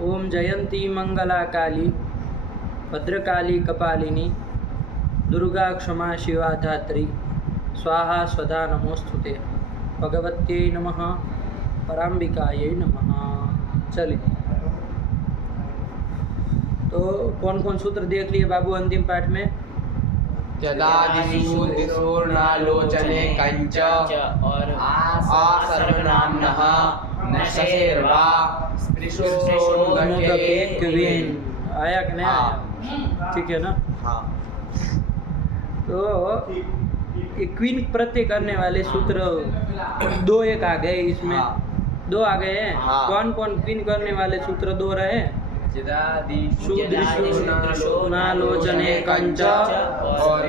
ओम जयंती मंगला काली भद्रकाली कपालिनी दुर्गा क्षमा शिवा धात्री स्वाहा स्वधा नमोस्तुते भगवत्यै नमः पराम्बिकायै नमः। चलिए, तो कौन कौन सूत्र देख लिए बाबू अंतिम पाठ में? जदादिषु दिशूर्णालोचने कंच और सर्वनाम्नः नशेर्वा स्पृशोनुदके क्वीन आया कि नहीं आया? ठीक है ना? हाँ। तो ये क्वीन प्रत्यय करने वाले सूत्र दो एक आ गए इसमें। हाँ। दो आ गए हैं। हाँ। कौन कौन क्वीन करने वाले सूत्र दो रहे? जदादिषु नालोचने कंच और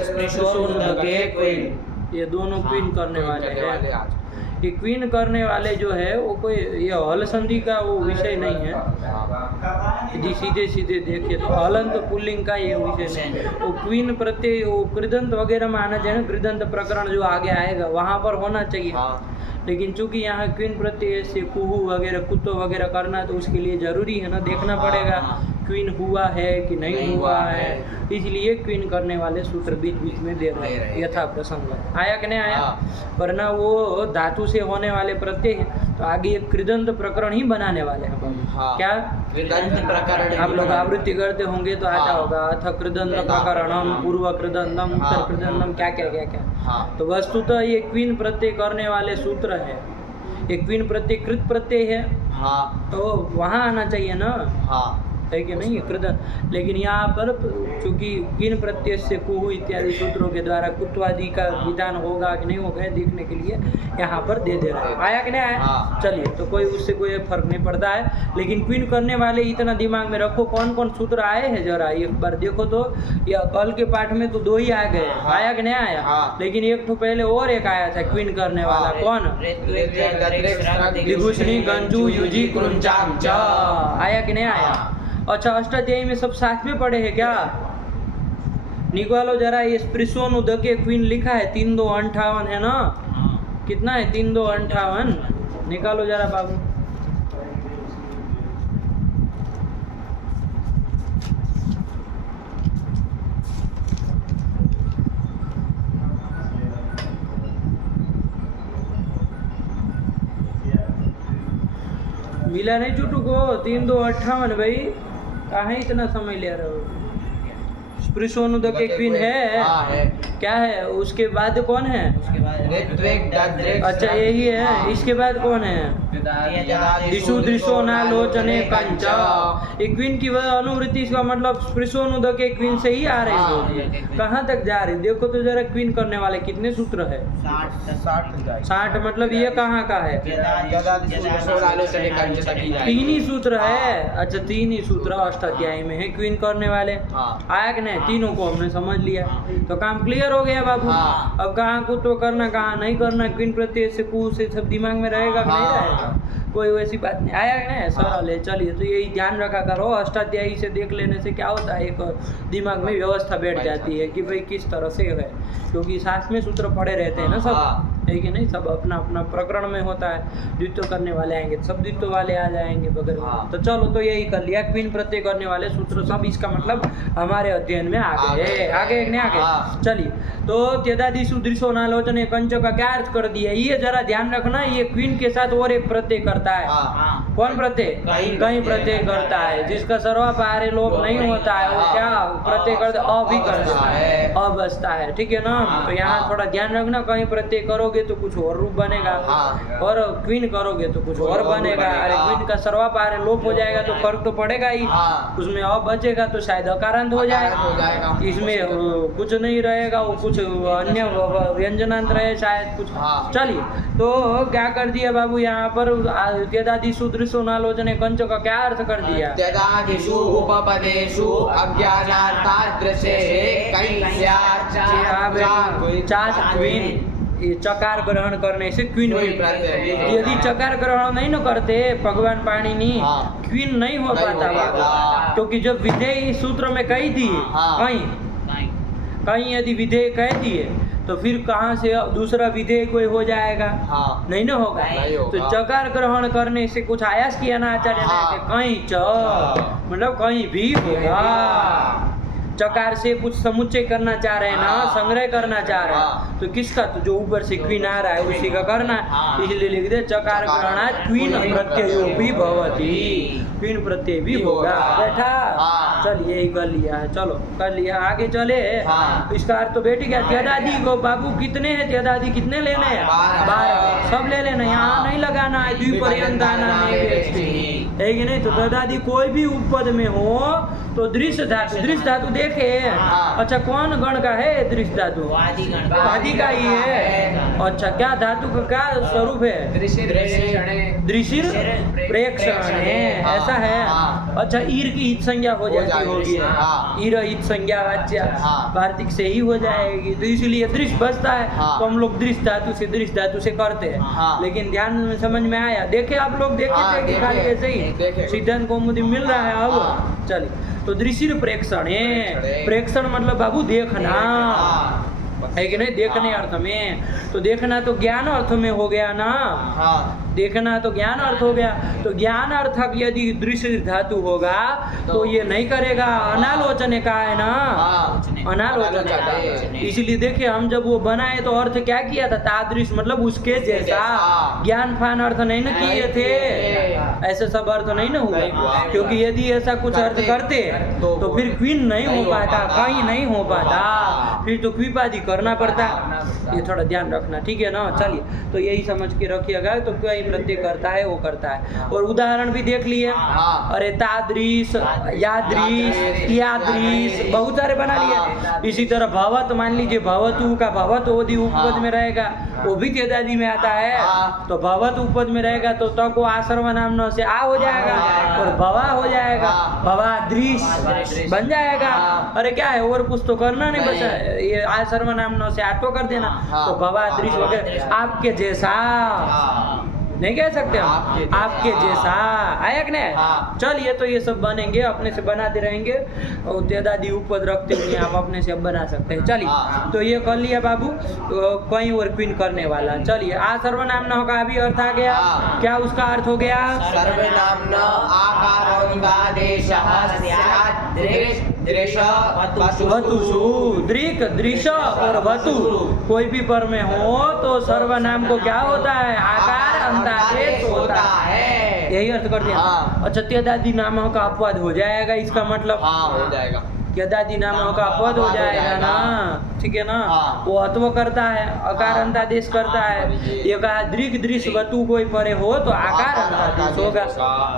स्पृशोनुदके क्वीन, ये दोनों क्वीन करने वाले हैं। ये क्वीन करने वाले जो है वो कोई ये हल संधि का वो विषय नहीं है। यदि सीधे सीधे देखे तो हलंत पुल्लिंग का ये विषय नहीं है। वो क्वीन प्रत्यय वो कृदंत वगैरह में आना चाहिए। कृदंत प्रकरण जो आगे आएगा वहाँ पर होना चाहिए। लेकिन चूंकि यहाँ क्वीन प्रत्यय से कुहू वगैरह कुत्तो वगैरह करना तो उसके लिए जरूरी है ना, देखना पड़ेगा क्वीन हुआ है कि नहीं हुआ है, इसलिए क्वीन करने वाले सूत्र बीच बीच में दे रहे हैं यथा प्रसंग। आया कि नहीं आया? वरना वो धातु से होने वाले प्रत्यय हैं तो आगे एक कृदंत प्रकरण ही बनाने वाले हैं। क्या कृदंत प्रकरण आप लोग आवृत्ति करते होंगे तो आता होगा अथ कृदंत प्रकरणम पूर्व कृदंतम उत्तर कृदंतम क्या क्या क्या क्या। तो वस्तुतः ये क्वीन प्रत्यय करने वाले सूत्र है। ये क्वीन प्रत्यय कृत प्रत्यय है। तो वहाँ आना चाहिए ना, है कि नहीं? कृदंत। लेकिन यहाँ पर चूंकि किन प्रत्यय से कुहू इत्यादि सूत्रों के द्वारा कुत्वादि का विधान होगा कि नहीं होगा देखने के लिए यहाँ पर दे रहा है। आया कि नहीं आया? चलिए, तो कोई उससे कोई फर्क नहीं पड़ता है। लेकिन क्वीन करने वाले इतना दिमाग में रखो कौन कौन सूत्र आए हैं जरा एक बार देखो तो। या कल के पाठ में तो दो ही आ गए। आया कि नहीं आया? लेकिन एक तो पहले और एक आया था क्वीन करने वाला। कौन? विभूषणी गंजू युजी कृंचाम च। आया कि नहीं आया? अच्छा, अष्टाध्यायी में सब साथ में पढ़े हैं क्या? निकालो जरा, ये स्पृशोनुदके क्वीन लिखा है 3 2 58 है ना? कितना है? 3 2 58 निकालो जरा बाबू। मिला नहीं चुटू को? 3 2 58 भाई, कहाँ इतना समय ले रहे हो? स्पृशोनुदके क्वीन है। क्या है उसके बाद? कौन है? अच्छा, यही है। इसके बाद कौन है? दिशु दृशो नालोचने कंच। ये क्वीन की वह अनुवृत्ति का मतलब स्पृशोनुदके क्वीन से ही आ रही है। कहाँ तक जा रही? देखो तो जरा क्वीन करने वाले कितने सूत्र है? 60। मतलब ये कहाँ का है? 3 ही सूत्र है। अच्छा, 3 ही सूत्र अष्टाध्यायी में है क्वीन करने वाले। आया कि नहीं? तीनों को हमने समझ लिया तो काम क्लियर हो गया बाबू। अब कहाँ को तो करना कहाँ नहीं करना, क्वीन प्रत्यय से कु से सब दिमाग में रहेगा कि नहीं रहेगा? कोई वैसी बात नहीं। आया कि नहीं? सरल है। चलिए, तो यही ध्यान रखा करो। अष्टाध्यायी से देख लेने से क्या होता है, एक दिमाग में व्यवस्था बैठ जाती है कि भाई किस तरह से है, क्योंकि साथ में सूत्र पड़े रहते हैं ना सब, है कि नहीं? सब अपना अपना प्रकरण में होता है। द्वित्व करने वाले आएंगे सब द्वित्व वाले आ जाएंगे बगैर। तो चलो, तो यही कर लिया क्वीन प्रत्यय करने वाले सूत्र सब। इसका मतलब हमारे अध्ययन में आ गए। आगे नहीं आगे? चलिए, तो त्यदादिषु दृशो नालोचने कंच का क्या अर्थ कर दिया ये जरा ध्यान रखना। ये क्वीन के साथ और एक प्रत्यय करता है। कौन प्रत्यय? कहीं प्रत्यय करता है जिसका सर्वापारे लोप नहीं होता है। वो क्या प्रत्यय करता है? अ भी करता है, अ बसता है। ठीक है ना? तो यहाँ थोड़ा ध्यान रखना, कहीं प्रत्यय करोगे तो कुछ और रूप बनेगा और क्वीन करोगे तो कुछ और बनेगा। अरे क्वीन का सर्वापारे लोप हो जाएगा तो फर्क तो पड़ेगा ही। उसमें अ बचेगा तो शायद अकारांत हो जाएगा। इसमें कुछ नहीं रहेगा, वो कुछ अन्य व्यंजनांत रहे शायद कुछ। चलिए, तो क्या कर दिया बाबू यहाँ पर? त्यदादिषु दृशो नालोचने कंच का क्या अर्थ कर दिया? त्यदादिषु उपपदेषु अज्ञानार्थादृशे क्वीन। ये चकार ग्रहण करने से क्वीन हुई। यदि चकार ग्रहण नहीं न करते भगवान पाणिनि, क्वीन नहीं हो पाता बाबू। क्योंकि जब विधेय सूत्र में कही दी, कहीं यदि विधेय कह दिए तो फिर कहाँ से दूसरा विधेय कोई हो जाएगा? हाँ। नहीं ना होगा। नहीं होगा। तो चकार ग्रहण करने से कुछ आयास किया ना आचार्य ने हाँ। कि कहीं मतलब कहीं भी होगा। चकार से कुछ समुच्चय करना चाह रहे हैं ना, हाँ। संग्रह करना चाह रहे हैं, हाँ। तो किसका? तो जो ऊपर से क्वीन आ रहा है उसी का करना है। हाँ। इसलिए लिख दे चकार ग्रहणात् क्वीन प्रत्ययो भी भवति, क्वीन प्रत्यय भी होगा। बैठा? हाँ। चल यही कर लिया है, चलो कर लिया, आगे चले। हाँ। इसका अर्थ तो बैठ गया। त्यदादि को बाबू कितने हैं? त्यदादि कितने लेने हैं? 12 सब ले लेना, यहाँ नहीं लगाना है। द्विपर्यंताना में है कि नहीं? तो त्यदादि कोई भी उपपद में हो तो दृश्य धातु, दृश्य धातु देखे। हाँ। अच्छा कौन गण का है दृश्य धातु? आदि का ही है। अच्छा क्या धातु का क्या स्वरूप है? दृशिर प्रेक्षण है, हाँ। ऐसा है। हाँ। अच्छा ईर की हित संज्ञा हो जाती होगी। हाँ। ईर हित संज्ञा वाच्य हाँ। वार्तिक से ही हो जाएगी, तो इसलिए दृश्य बचता है। हाँ। तो हम लोग दृश्य धातु से करते हैं। हाँ। लेकिन ध्यान में समझ में आया? देखे आप लोग देखे हाँ, थे कि खाली देखे। ऐसे ही देखे। सिद्धांत कौमुदी मिल रहा है अब? हाँ। चलिए, तो दृश्य प्रेक्षण है। प्रेक्षण। प्रेक्षण मतलब बाबू देखना है कि नहीं? देखने हाँ। अर्थ में, तो देखना तो ज्ञान अर्थ में हो गया ना। हाँ। देखना तो ज्ञान अर्थ हो गया। तो ज्ञान अर्थक यदि दृश्य धातु होगा तो ये नहीं करेगा, अनालोचने का है ना। हाँ। अनालोचने का। अनालोचने। इसलिए देखिए हम जब वो बनाए तो अर्थ क्या किया था? तादृश मतलब उसके जैसा। जैसा। ज्ञान फान अर्थ नहीं ना किए थे, ऐसे सब अर्थ नहीं ना नहीं हुआ। हुआ। क्योंकि यदि ऐसा कुछ अर्थ करते तो फिर क्वीन नहीं हो पाता, कहीं नहीं हो पाता, फिर तो क्विपादि करना पड़ता। ये थोड़ा ध्यान रखना, ठीक है ना? चलिए, तो यही समझ के रखिएगा। तो कहीं प्रत्यय करता है वो करता है। और उदाहरण भी देख लिए। हाँ। अरे तादृश, यादृश, यादृश बहुत सारे बना लिए। इसी तरह भवत, मान लीजिए भवतु का भवत यदि उपपद में रहेगा वो भी त्यदादि में आता है। हाँ। तो भवत उपपद में रहेगा तो तक को आसर्वनाम न से आ हो जाएगा और भवा हो जाएगा, हाँ। भवादृश बन जाएगा। हाँ। अरे क्या है, और कुछ तो करना नहीं नहीं। बचा, ये आसर्वनाम न से आटो कर देना। हाँ। तो भवादृश वगैरह आपके जैसा हाँ। नहीं कह सकते हम, आपके आपके जैसा आया कि नहीं? हाँ। चलिए, तो ये सब बनेंगे, अपने से बनाते रहेंगे और त्यदादि उपपद रखते हुए आप अपने से अब बना सकते हैं। चलिए, हाँ। तो ये कर लिया बाबू, कहीं और क्वीन करने वाला। चलिए, आ सर्वनाम न का भी अर्थ आ गया। हाँ। क्या उसका अर्थ हो गया? सर्वनाम्न आकारोन्वादेशः स्यात् दृश वतुषु, दृक्, दृश और वतु कोई भी पर में हो तो सर्वनाम को क्या होता है? आकार अंतादेश होता है। यही अर्थ कर दिया। हाँ। अच्छा, त्यदादि नामों का अपवाद हो जाएगा, इसका मतलब हाँ हो जाएगा। त्यदादि नामों का अपवाद हो जाएगा ना, ठीक है ना? हाँ। वो अत्व करता है, अकार हाँ। अंतादेश करता है। ये कहा दृक्, दृश्य, वतु कोई परे हो तो आकार अंतादेश होगा।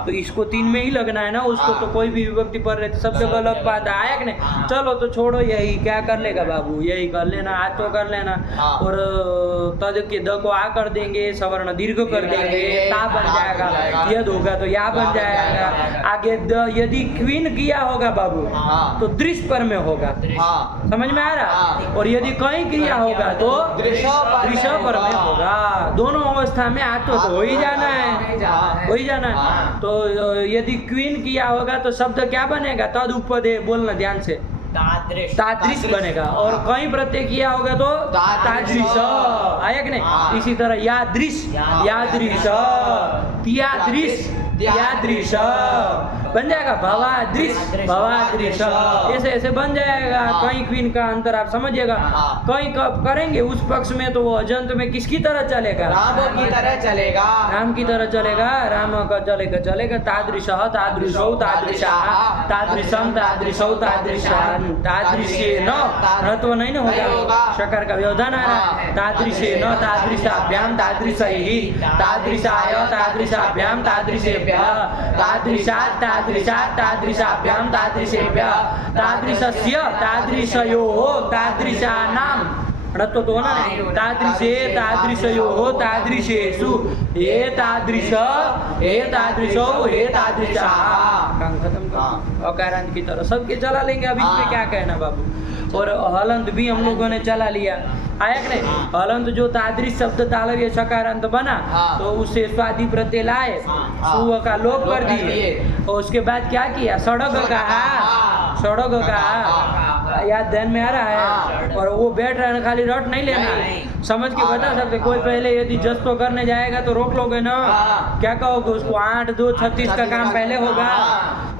तो इसको 3 में ही लगना है ना, उसको हाँ। तो कोई भी विभक्ति पर रहे तो सब जगह लग पाता आया कि नहीं? चलो तो छोड़ो, यही क्या कर लेगा बाबू, यही कर लेना, आज तो कर लेना। हाँ। और तद के द को आ कर देंगे, सवर्ण दीर्घ कर देंगे, ता बन जाएगा। यद होगा तो या बन जाएगा। आगे द यदि क्वीन किया होगा बाबू हाँ। तो दृश्य पर में होगा। हाँ। समझ में आ रहा? हाँ। और यदि कहीं क्रिया होगा तो दृश्य पर में होगा। दोनों अवस्था में आ तो हो ही जाना है, हो ही जाना है। हाँ। तो यदि क्वीन किया होगा तो शब्द क्या बनेगा? तद उपदे, बोलना ध्यान से, तादृश बनेगा। और कहीं प्रत्यय किया होगा तो तादृश आया कि नहीं? हाँ। इसी तरह यादृश, यादृश, त्यादृश, त्यादृश बन जाएगा। भवादृश, भवादृश, ऐसे ऐसे बन जाएगा। हाँ। कहीं क्वीन का अंतर आप समझिएगा। हाँ। कहीं कब करेंगे उस पक्ष में तो वो अजंत में किसकी तरह चलेगा? राम की तरह चलेगा। राम की तरह चलेगा, राम का चलेगा, चलेगा। तादृश, तादृशौ, तादृशाः, तादृशं, तादृशौ, तादृशान्, तादृशेन, रत्व नहीं ना होगा, शकार का व्यवधान आ रहा है। तादृशेन, तादृशाभ्याम, तादृशैः, तादृशाय, तादृशाभ्याम, तादृशेभ्यः, तादृशात्, तादृशात्, तादृशाभ्याम, तादृशेभ्यः, तादृशस्य, तादृशयोः, तादृशानां, रत्व तो होना नहीं। तादृशे, तादृशयोः, तादृशेषु, एतादृश, एतादृशौ, एतादृशाः। काम खत्म कर। अकारांत की तरह सबके चला लेंगे। अब इसमें क्या कहना बाबू? और हलंत भी हम लोगों ने चला लिया, आया कि नहीं? हलंत जो तादृश शब्द तालव्य सकारांत बना हाँ। तो उससे स्वादि प्रत्यय लाए, हाँ। सुव का लोप कर लोप कर दिए। दिए। और उसके बाद क्या किया? सड़ग कहा, सड़ग कहा। याद ध्यान में आ रहा है। हाँ। और वो बैठ रहा है ना, खाली रट नहीं लेना, नहीं। समझ के बता सकते। कोई पहले यदि जस्तो करने जाएगा तो रोक लोगे ना, हाँ। क्या कहोगे उसको? 8 2 36 का काम पहले होगा,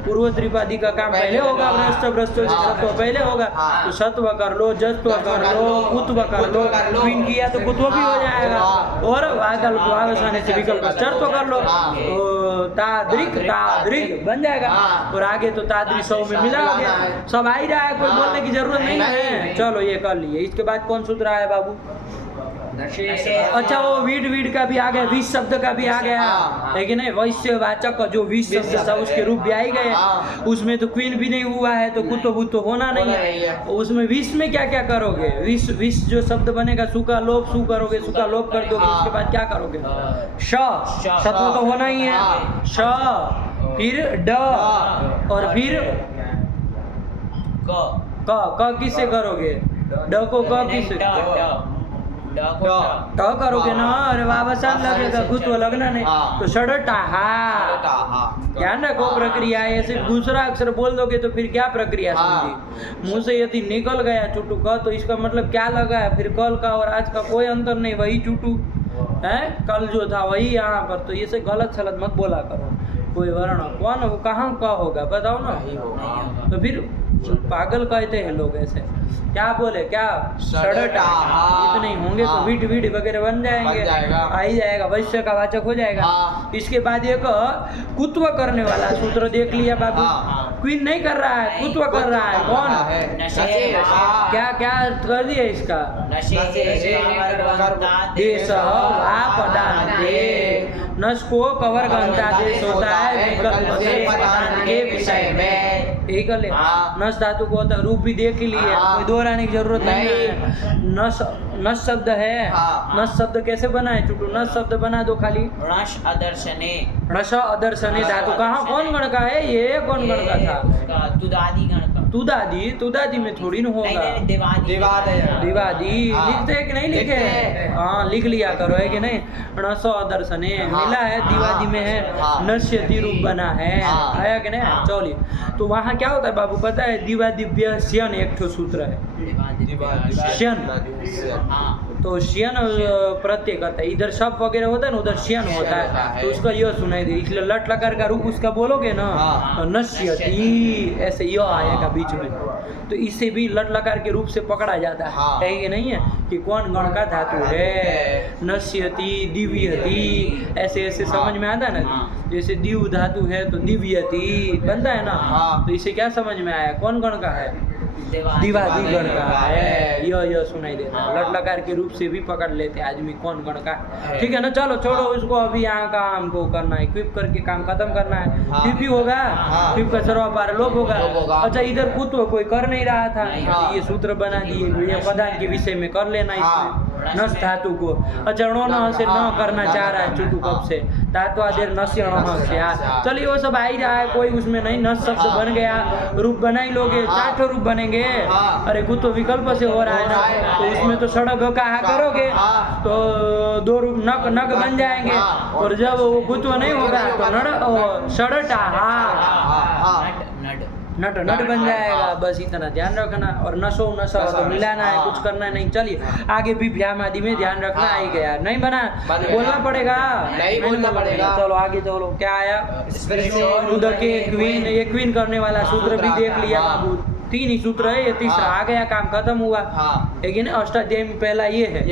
पूर्व त्रिपादी का काम पहले होगा, भ्रष्ट सत्व पहले होगा। तो सत्व कर लो, जत्व कर लो, कुत्व कर लो, क्वीन किया तो कुत्व भी हो जाएगा। और वागल को आवेशाने से विकल्प चर्त्व कर लो तो तादृक बन जाएगा। और आगे तो तादृ 100 में मिला हो गया, सब आ ही रहा है, कोई बोलने की जरूरत नहीं है। चलो ये कर लिए। इसके बाद कौन सूत्र आया बाबू? अच्छा, वो वीड का भी आ गया, विष शब्द का भी आ गया है कि नहीं? वैश्य वाचक जो विष शब्द था उसके रूप भी आ ही गए। उसमें तो क्वीन भी नहीं हुआ है, तो कुत्तो बुत्तो होना नहीं है। उसमें विष में क्या क्या करोगे? विष जो शब्द बनेगा, सु का लोप सु करोगे, सु का लोप कर दोगे, उसके बाद क्या करोगे? सत्व तो होना ही है, श फिर ड और फिर क किससे करोगे? ड को क किससे ट करोगे ना? अरे वावसान लगेगा, कुत्व लगना नहीं। तो षडटा ध्यान रखो प्रक्रिया है। ऐसे दूसरा अक्षर बोल दोगे तो फिर क्या प्रक्रिया समझी? मुंह से यदि निकल गया चुटू क तो इसका मतलब क्या लगा है? फिर कल का और आज का कोई अंतर नहीं, वही चुटू है, कल जो था वही यहाँ पर। तो ये से गलत सलत मत बोला करो। कोई वर्ण कौन वो कहाँ का होगा बताओ ना? तो फिर पागल कहते हैं लोग ऐसे। क्या बोले? क्या सड़टा? इतने ही होंगे तो वीड वगैरह बन जाएंगे, आ ही जाएगा, वैश्य का वाचक हो जाएगा। इसके बाद एक कुत्व करने वाला सूत्र देख लिया बाबू। क्वीन नहीं कर रहा है, कुत्व कर रहा है। कौन? क्या क्या कर दिया इसका? देश नस को कवर घंटा देश होता है विकल्प से पदार्थ के विषय में। एक नस धातु को होता रूप भी देख लिए, कोई दोहराने की जरूरत नहीं है। नस शब्द है। नस शब्द कैसे बना है चुटू? नस शब्द बना दो खाली। रस अदर्शने धातु कहाँ कौन गण का है? ये कौन गण का था? तुदादी गण का। तुदादी में थोड़ी न होगा। दिवादी लिखते कि नहीं लिखे? हाँ लिख लिया करो, है कि नहीं? नस अदर्शने मिला है, दिवादी में है, नश्यति रूप बना है, आया कि नहीं? चलिए, तो वहाँ क्या होता है बाबू पता है? दिवादिव्य श्यन एक ठो सूत्र है। श्यन तो श्यन प्रत्यय करता है। इधर शब वगैरह होता है ना, उधर श्यन होता है, तो उसका यह सुनाई दे। इसलिए लट लकार का रूप उसका बोलोगे ना, नश्यति ऐसे यह आएगा बीच में, तो इससे भी लट लकार के रूप से पकड़ा जाता है कि नहीं है? कि कौन गण का धातु है? नश्यति, दिव्यति, ऐसे ऐसे समझ में आता है ना। जैसे दिव धातु है तो दिव्यति बनता है ना। तो इसे क्या समझ में आया? कौन गण का है? दिवादी गण का है। यह सुनाई देता है। लट लकार के रूप से भी पकड़ लेते हैं आदमी कौन गण का। ठीक है ना? चलो छोड़ो उसको, अभी यहाँ का हमको करना है, क्विप करके काम खत्म करना है। क्विप ही होगा, क्विप का सर्वपार लोप होगा। अच्छा, इधर कुत्व कोई कर नहीं रहा था, ये सूत्र बना दिए, ये पदार्थ के विषय में कर लेना इसमें नस धातु को। अच्छा, ण से न करना चाह रहा है चुटू कब से? धातु आदेर नस्य ण से। चलिए वो सब आ ही रहा है, कोई उसमें नहीं। नस शब्द बन गया, रूप बना ही लोगे, 4 रूप बनेंगे। अरे कुत्व विकल्प से हो रहा है ना, तो उसमें तो सड़क कहा करोगे तो 2 रूप नक बन जाएंगे। और जब वो कुत्व नहीं होगा तो नड़ सड़टा नट बन जाएगा। बस इतना ध्यान रखना। और नशो तो मिलाना है, कुछ करना नहीं। चलिए आगे भी व्याम आदि में ध्यान रखना। आई गया नहीं बना, बोलना पड़ेगा, नहीं बोलना पड़ेगा। चलो आगे चलो, क्या आया? उदके क्वीन, ये क्वीन करने वाला सूत्र भी देख लिया बाबू। 3 ही सूत्र है, ये तीसरा आ गया, काम खत्म हुआ। लेकिन अष्टाध्याय में पहला ये है।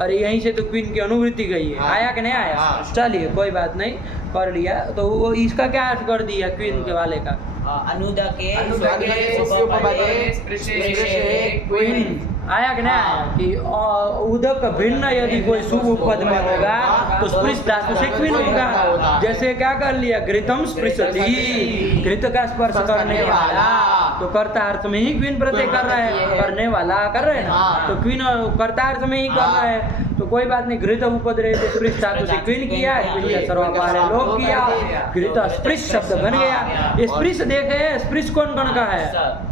अरे यहीं से तो क्वीन की अनुवृत्ति गई है। आया कि नहीं आया? चलिए कोई बात नहीं, कर लिया। तो वो इसका क्या अर्थ कर दिया क्वीन के वाले का? आया कि नहीं आया? कि उदक भिन्न यदि कोई शुभ पद में होगा तो स्पृश धातु से क्वीन होगा। जैसे क्या कर लिया? घृतम स्पृशति, घृत का स्पर्श करने वाला, तो कर्ता अर्थ में ही क्वीन प्रत्यय कर रहा है, करने वाला कर रहे हैं ना, तो क्वीन कर्ता अर्थ में ही कर रहा है। तो कोई बात नहीं, घृत उपद्रव स्पृश धातु से क्वीन किया, क्वीन का सर्वपारे लोप किया, घृत स्पृश शब्द बन गया। ये स्पृश देखे, स्पृश कौन गण का है?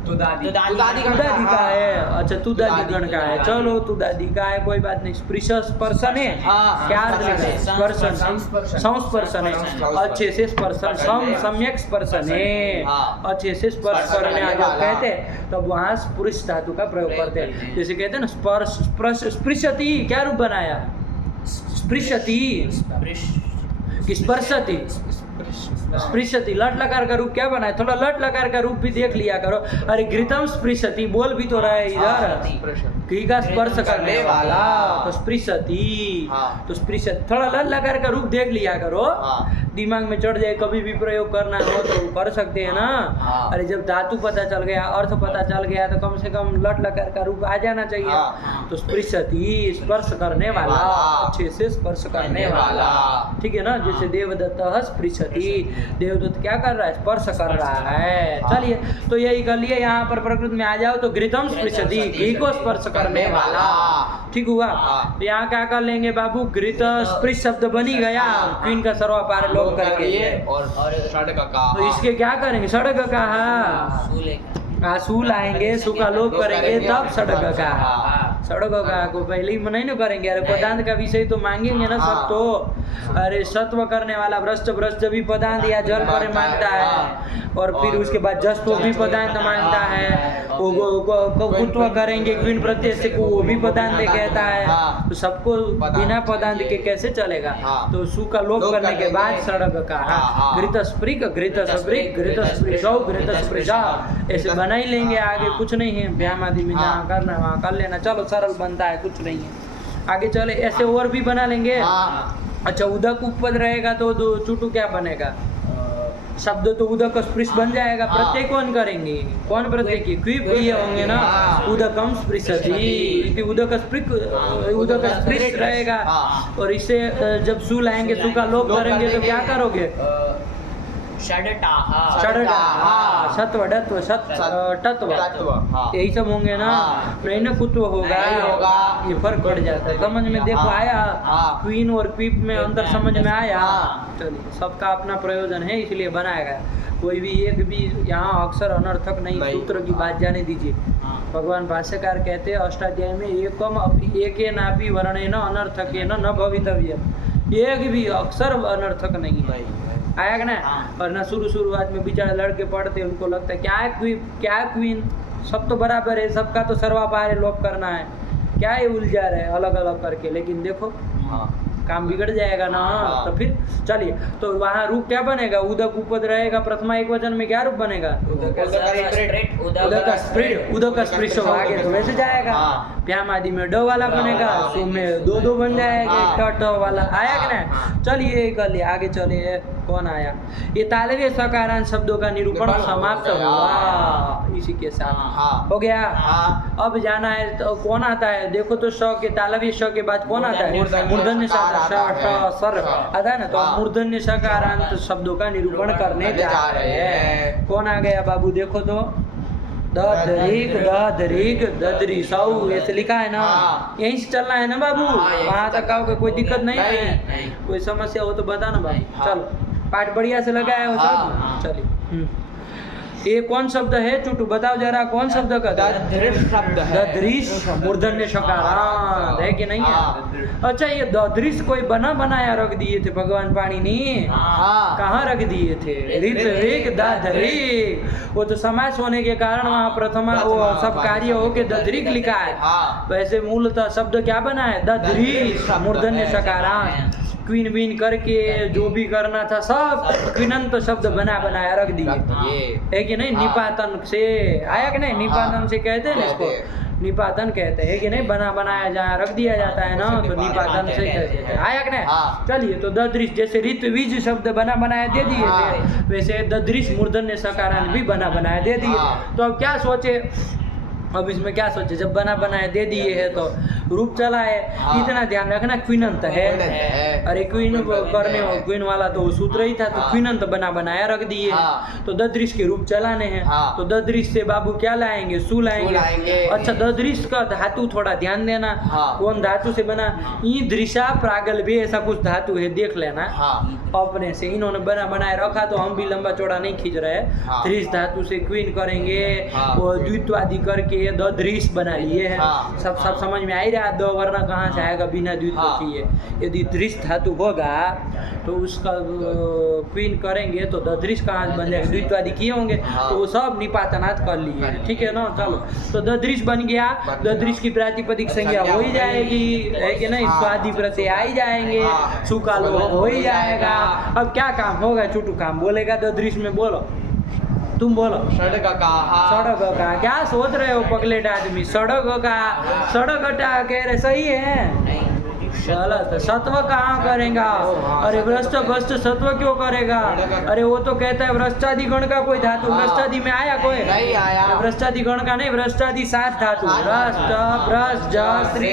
तुदादी तुदादी का है। अच्छा तुदादी गण का है, चलो तुदादी का है, कोई बात नहीं। स्पृश स्पर्शन है, क्या अर्थ है? स्पर्शन, संस्पर्शन है, अच्छे से स्पर्शन, सम्यक स्पर्शन है, अच्छे से स्पर्श करने आ जाओ कहते हैं, तब वहाँ पुरुष धातु का प्रयोग करते हैं। जैसे कहते हैं ना स्पर्श, स्पृशति क्या रूप बनाया? स्पृशति कि स्पर्शति, स्पृशति लट लकार का रूप क्या बनाया? थोड़ा लट लकार का रूप भी देख लिया करो। अरे घृतम स्पृशति बोल भी तो रहा है इधर, घी का स्पर्श करने वाला, तो स्पृशति, तो स्पृशति थोड़ा लट लकार का रूप देख लिया करो, दिमाग में चढ़ जाए, कभी भी प्रयोग करना हो तो कर सकते हैं ना। अरे जब धातु पता चल गया, अर्थ पता चल गया, तो कम से कम लट लकार का रूप आ जाना चाहिए। तो स्पृशति स्पर्श करने वाला, अच्छे से स्पर्श करने वाला, ठीक है ना। जैसे देवदत्त स्पृशति, देवदत्त क्या कर रहा है? स्पर्श कर रहा है। चलिए तो यही कर लिए, यहाँ पर प्रकृति में आ जाओ तो घृतम स्पृशति, घी को स्पर्श करने वाला, ठीक हुआ। तो यहाँ क्या कर लेंगे बाबू? घृत स्पृश शब्द बनी गया, क्वीन का सर्वपारे लोप करके, और षड्ग का, तो इसके क्या करेंगे? षड्ग का आंसू लाएंगे, सु का लोप करेंगे, तब षड्ग का, षड्ग का को पहले ही नहीं करेंगे। अरे पदांत का विषय तो मांगेंगे ना सब, तो अरे सत्व करने वाला भ्रष्ट, भ्रष्ट भी पदांत या जल पर मांगता है, और फिर उसके बाद जस्तो भी पदांत मांगता है, कुत्व करेंगे क्वीन प्रत्यय से को, वो भी पदांत कहता है। तो सबको बिना पदांत के कैसे चलेगा? तो सु का लोप करने के बाद षड्ग का, घृत स्पृक, घृत स्पृक, घृत स्पृशौ, घृत स्पृशा, ऐसे बना ही लेंगे। आगे कुछ नहीं है, व्याम आदि में जहाँ करना है वहाँ कर लेना, चलो सरल बनता है, कुछ नहीं है। आगे चले, ऐसे और भी बना लेंगे। अच्छा उदक उपपद रहेगा तो चुटू क्या बनेगा? शब्द तो उदक स्पृश बन जाएगा। प्रत्यय कौन करेंगे? कौन प्रत्यय की? क्विप ये होंगे ना, उदकम स्पृशति, उदक स्पृक, उदक स्पृश रहेगा। और इसे जब सु लाएंगे, सु का लोप करेंगे तो क्या करोगे? सत्व डत्व तत्व, यही सब होंगे ना। नहीं ना कुत्व होगा, ये फर्क पड़ जाता है। समझ में देखो आया? क्वीन और क्विप में अंतर समझ में आया? चलिए, सबका अपना प्रयोजन है, इसलिए बनाया गया। कोई भी एक भी यहाँ अक्षर अनर्थक नहीं, सूत्र की बात जाने दीजिए। भगवान भाष्यकार कहते हैं अष्टाध्याय में, एकम अपि एके नापि वर्णेन अनर्थकेन न भवितव्य, एक भी अक्षर अनर्थक नहीं है। आया कि ना? और ना शुरुआत में बेचारे लड़के पढ़ते, उनको लगता है क्या है क्वीन, क्या है क्वीन, सब तो बराबर है, सबका तो सर्वपारे लोप करना है, क्या ये उलझा रहे अलग अलग करके। लेकिन देखो काम बिगड़ जाएगा ना। तो फिर चलिए, तो वहाँ रूप क्या बनेगा? उदक उपद रहेगा, प्रथमा एक वचन में क्या रूप बनेगा? उदक स्पृश, आगे तो वैसे जाएगा। प्याम आदि में ड वाला बनेगा, सु में दो बन जाएगा, ट वाला। आया कि ना? चलिए कर लिया, आगे चलिए। कौन आया? ये तालव्य सकारांत शब्दों का निरूपण समाप्त हुआ इसी के साथ। हो गया। अब जाना है तो कौन आता है? देखो तो श के, तालव्य श के बाद कौन आता है? मूर्धन्य सर आता है ना। तो मूर्धन्य सकारांत शब्दों का निरूपण करने जा रहे हैं। कौन आ गया बाबू? देखो तो दधरिक, दधरिक, दधरिसौ, ऐसे लिखा है ना। यहीं से चलना है ना बाबू, वहाँ तक आओगे, कोई दिक्कत नहीं है। कोई समस्या हो तो बता ना बाबू। चलो पाठ बढ़िया से लगाया हो सब। चलिए, ये कौन शब्द है चुटू? बताओ जरा, कौन शब्द का? दधृष शब्द है। दधृष मूर्धन्य सकारांत है कि नहीं है? अच्छा, ये दधृष कोई बना बनाया रख दिए थे भगवान पाणिनि? कहाँ रख दिए थे? ऋत ऋक दधरिक, वो तो समास होने के कारण वहाँ प्रथमा वो सब कार्य हो के दधरिक लिखा है। वैसे मूलतः शब्द क्या बना है? दधृष मूर्धन्य सकारांत। क्वीन बीन करके जो भी करना था सब क्वीनंत शब्द बनाया रख दिए, है कि नहीं? निपातन से आया कि नहीं? निपातन से कहते हैं इसको, निपातन कहते हैं कि नहीं? बनाया जा रख दिया जाता है ना, तो निपातन से कहते हैं। आया कि नहीं? चलिए, तो ददृश जैसे ऋत बीज शब्द बनाया दे दिए थे, वैसे ददृश मूर्धन्य सकारांत भी बनाया दे दिए। तो अब क्या सोचे? अब इसमें क्या सोचे, जब बना बनाए दे दिए है तो रूप चला है। हाँ। इतना ध्यान रखना क्विनंत है। अरे क्वीन करने क्वीन वाला तो सूत्र ही था, तो हाँ। क्विनंत बना बनाया रख दिए। हाँ। तो ददृश के रूप चलाने हैं। हाँ। तो ददृश से बाबू क्या लाएंगे, सु लाएंगे। अच्छा, ददृश का धातु थोड़ा ध्यान देना। हाँ। कौन धातु से बना, ईदृशा प्रागल्भ्य ऐसा कुछ धातु है, देख लेना। हाँ। अपने से इन्होंने बना बनाए रखा, तो हम भी लंबा चौड़ा नहीं खींच रहे। हाँ। धृष धातु से क्वीन करेंगे, हाँ। और द्वित्वादि करके ददृश बना लिए हैं। हाँ। सब समझ में आ ही रहा है, दो वर्ण कहाँ से आएगा बिना द्वित्व हाँ। किए। यदि दृश धातु होगा तो उसका क्वीन करेंगे तो ददृश कहाँ से बन जाएगा, द्वित्वादि किए होंगे। हाँ। तो वो सब निपातनात् कर लिए हैं, ठीक है ना। चलो, तो ददृश बन गया। ददृश की प्रातिपदिक संज्ञा हो ही जाएगी, है कि नहीं। हाँ। स्वादि प्रत्यय आ ही जाएंगे, हाँ। सुका लोग हो ही जाएगा। अब क्या काम होगा, चुटू काम बोलेगा ददृश में, बोलो तुम बोलो। सड़क कहा। सड़क का क्या सोच रहे हो पगलेट आदमी, सड़क का सड़क हटा कह रहे, सही है गलत। सत्व कहाँ करेगा, अरे भ्रष्ट भ्रष्ट सत्व क्यों करेगा। अरे वो तो कहता है भ्रष्टादि गण का कोई धातु, भ्रष्टादि में आया कोई नहीं आया। भ्रष्टादि गण का नहीं, भ्रष्टादि 7 धातु, भ्रष्ट भ्रष्ट श्री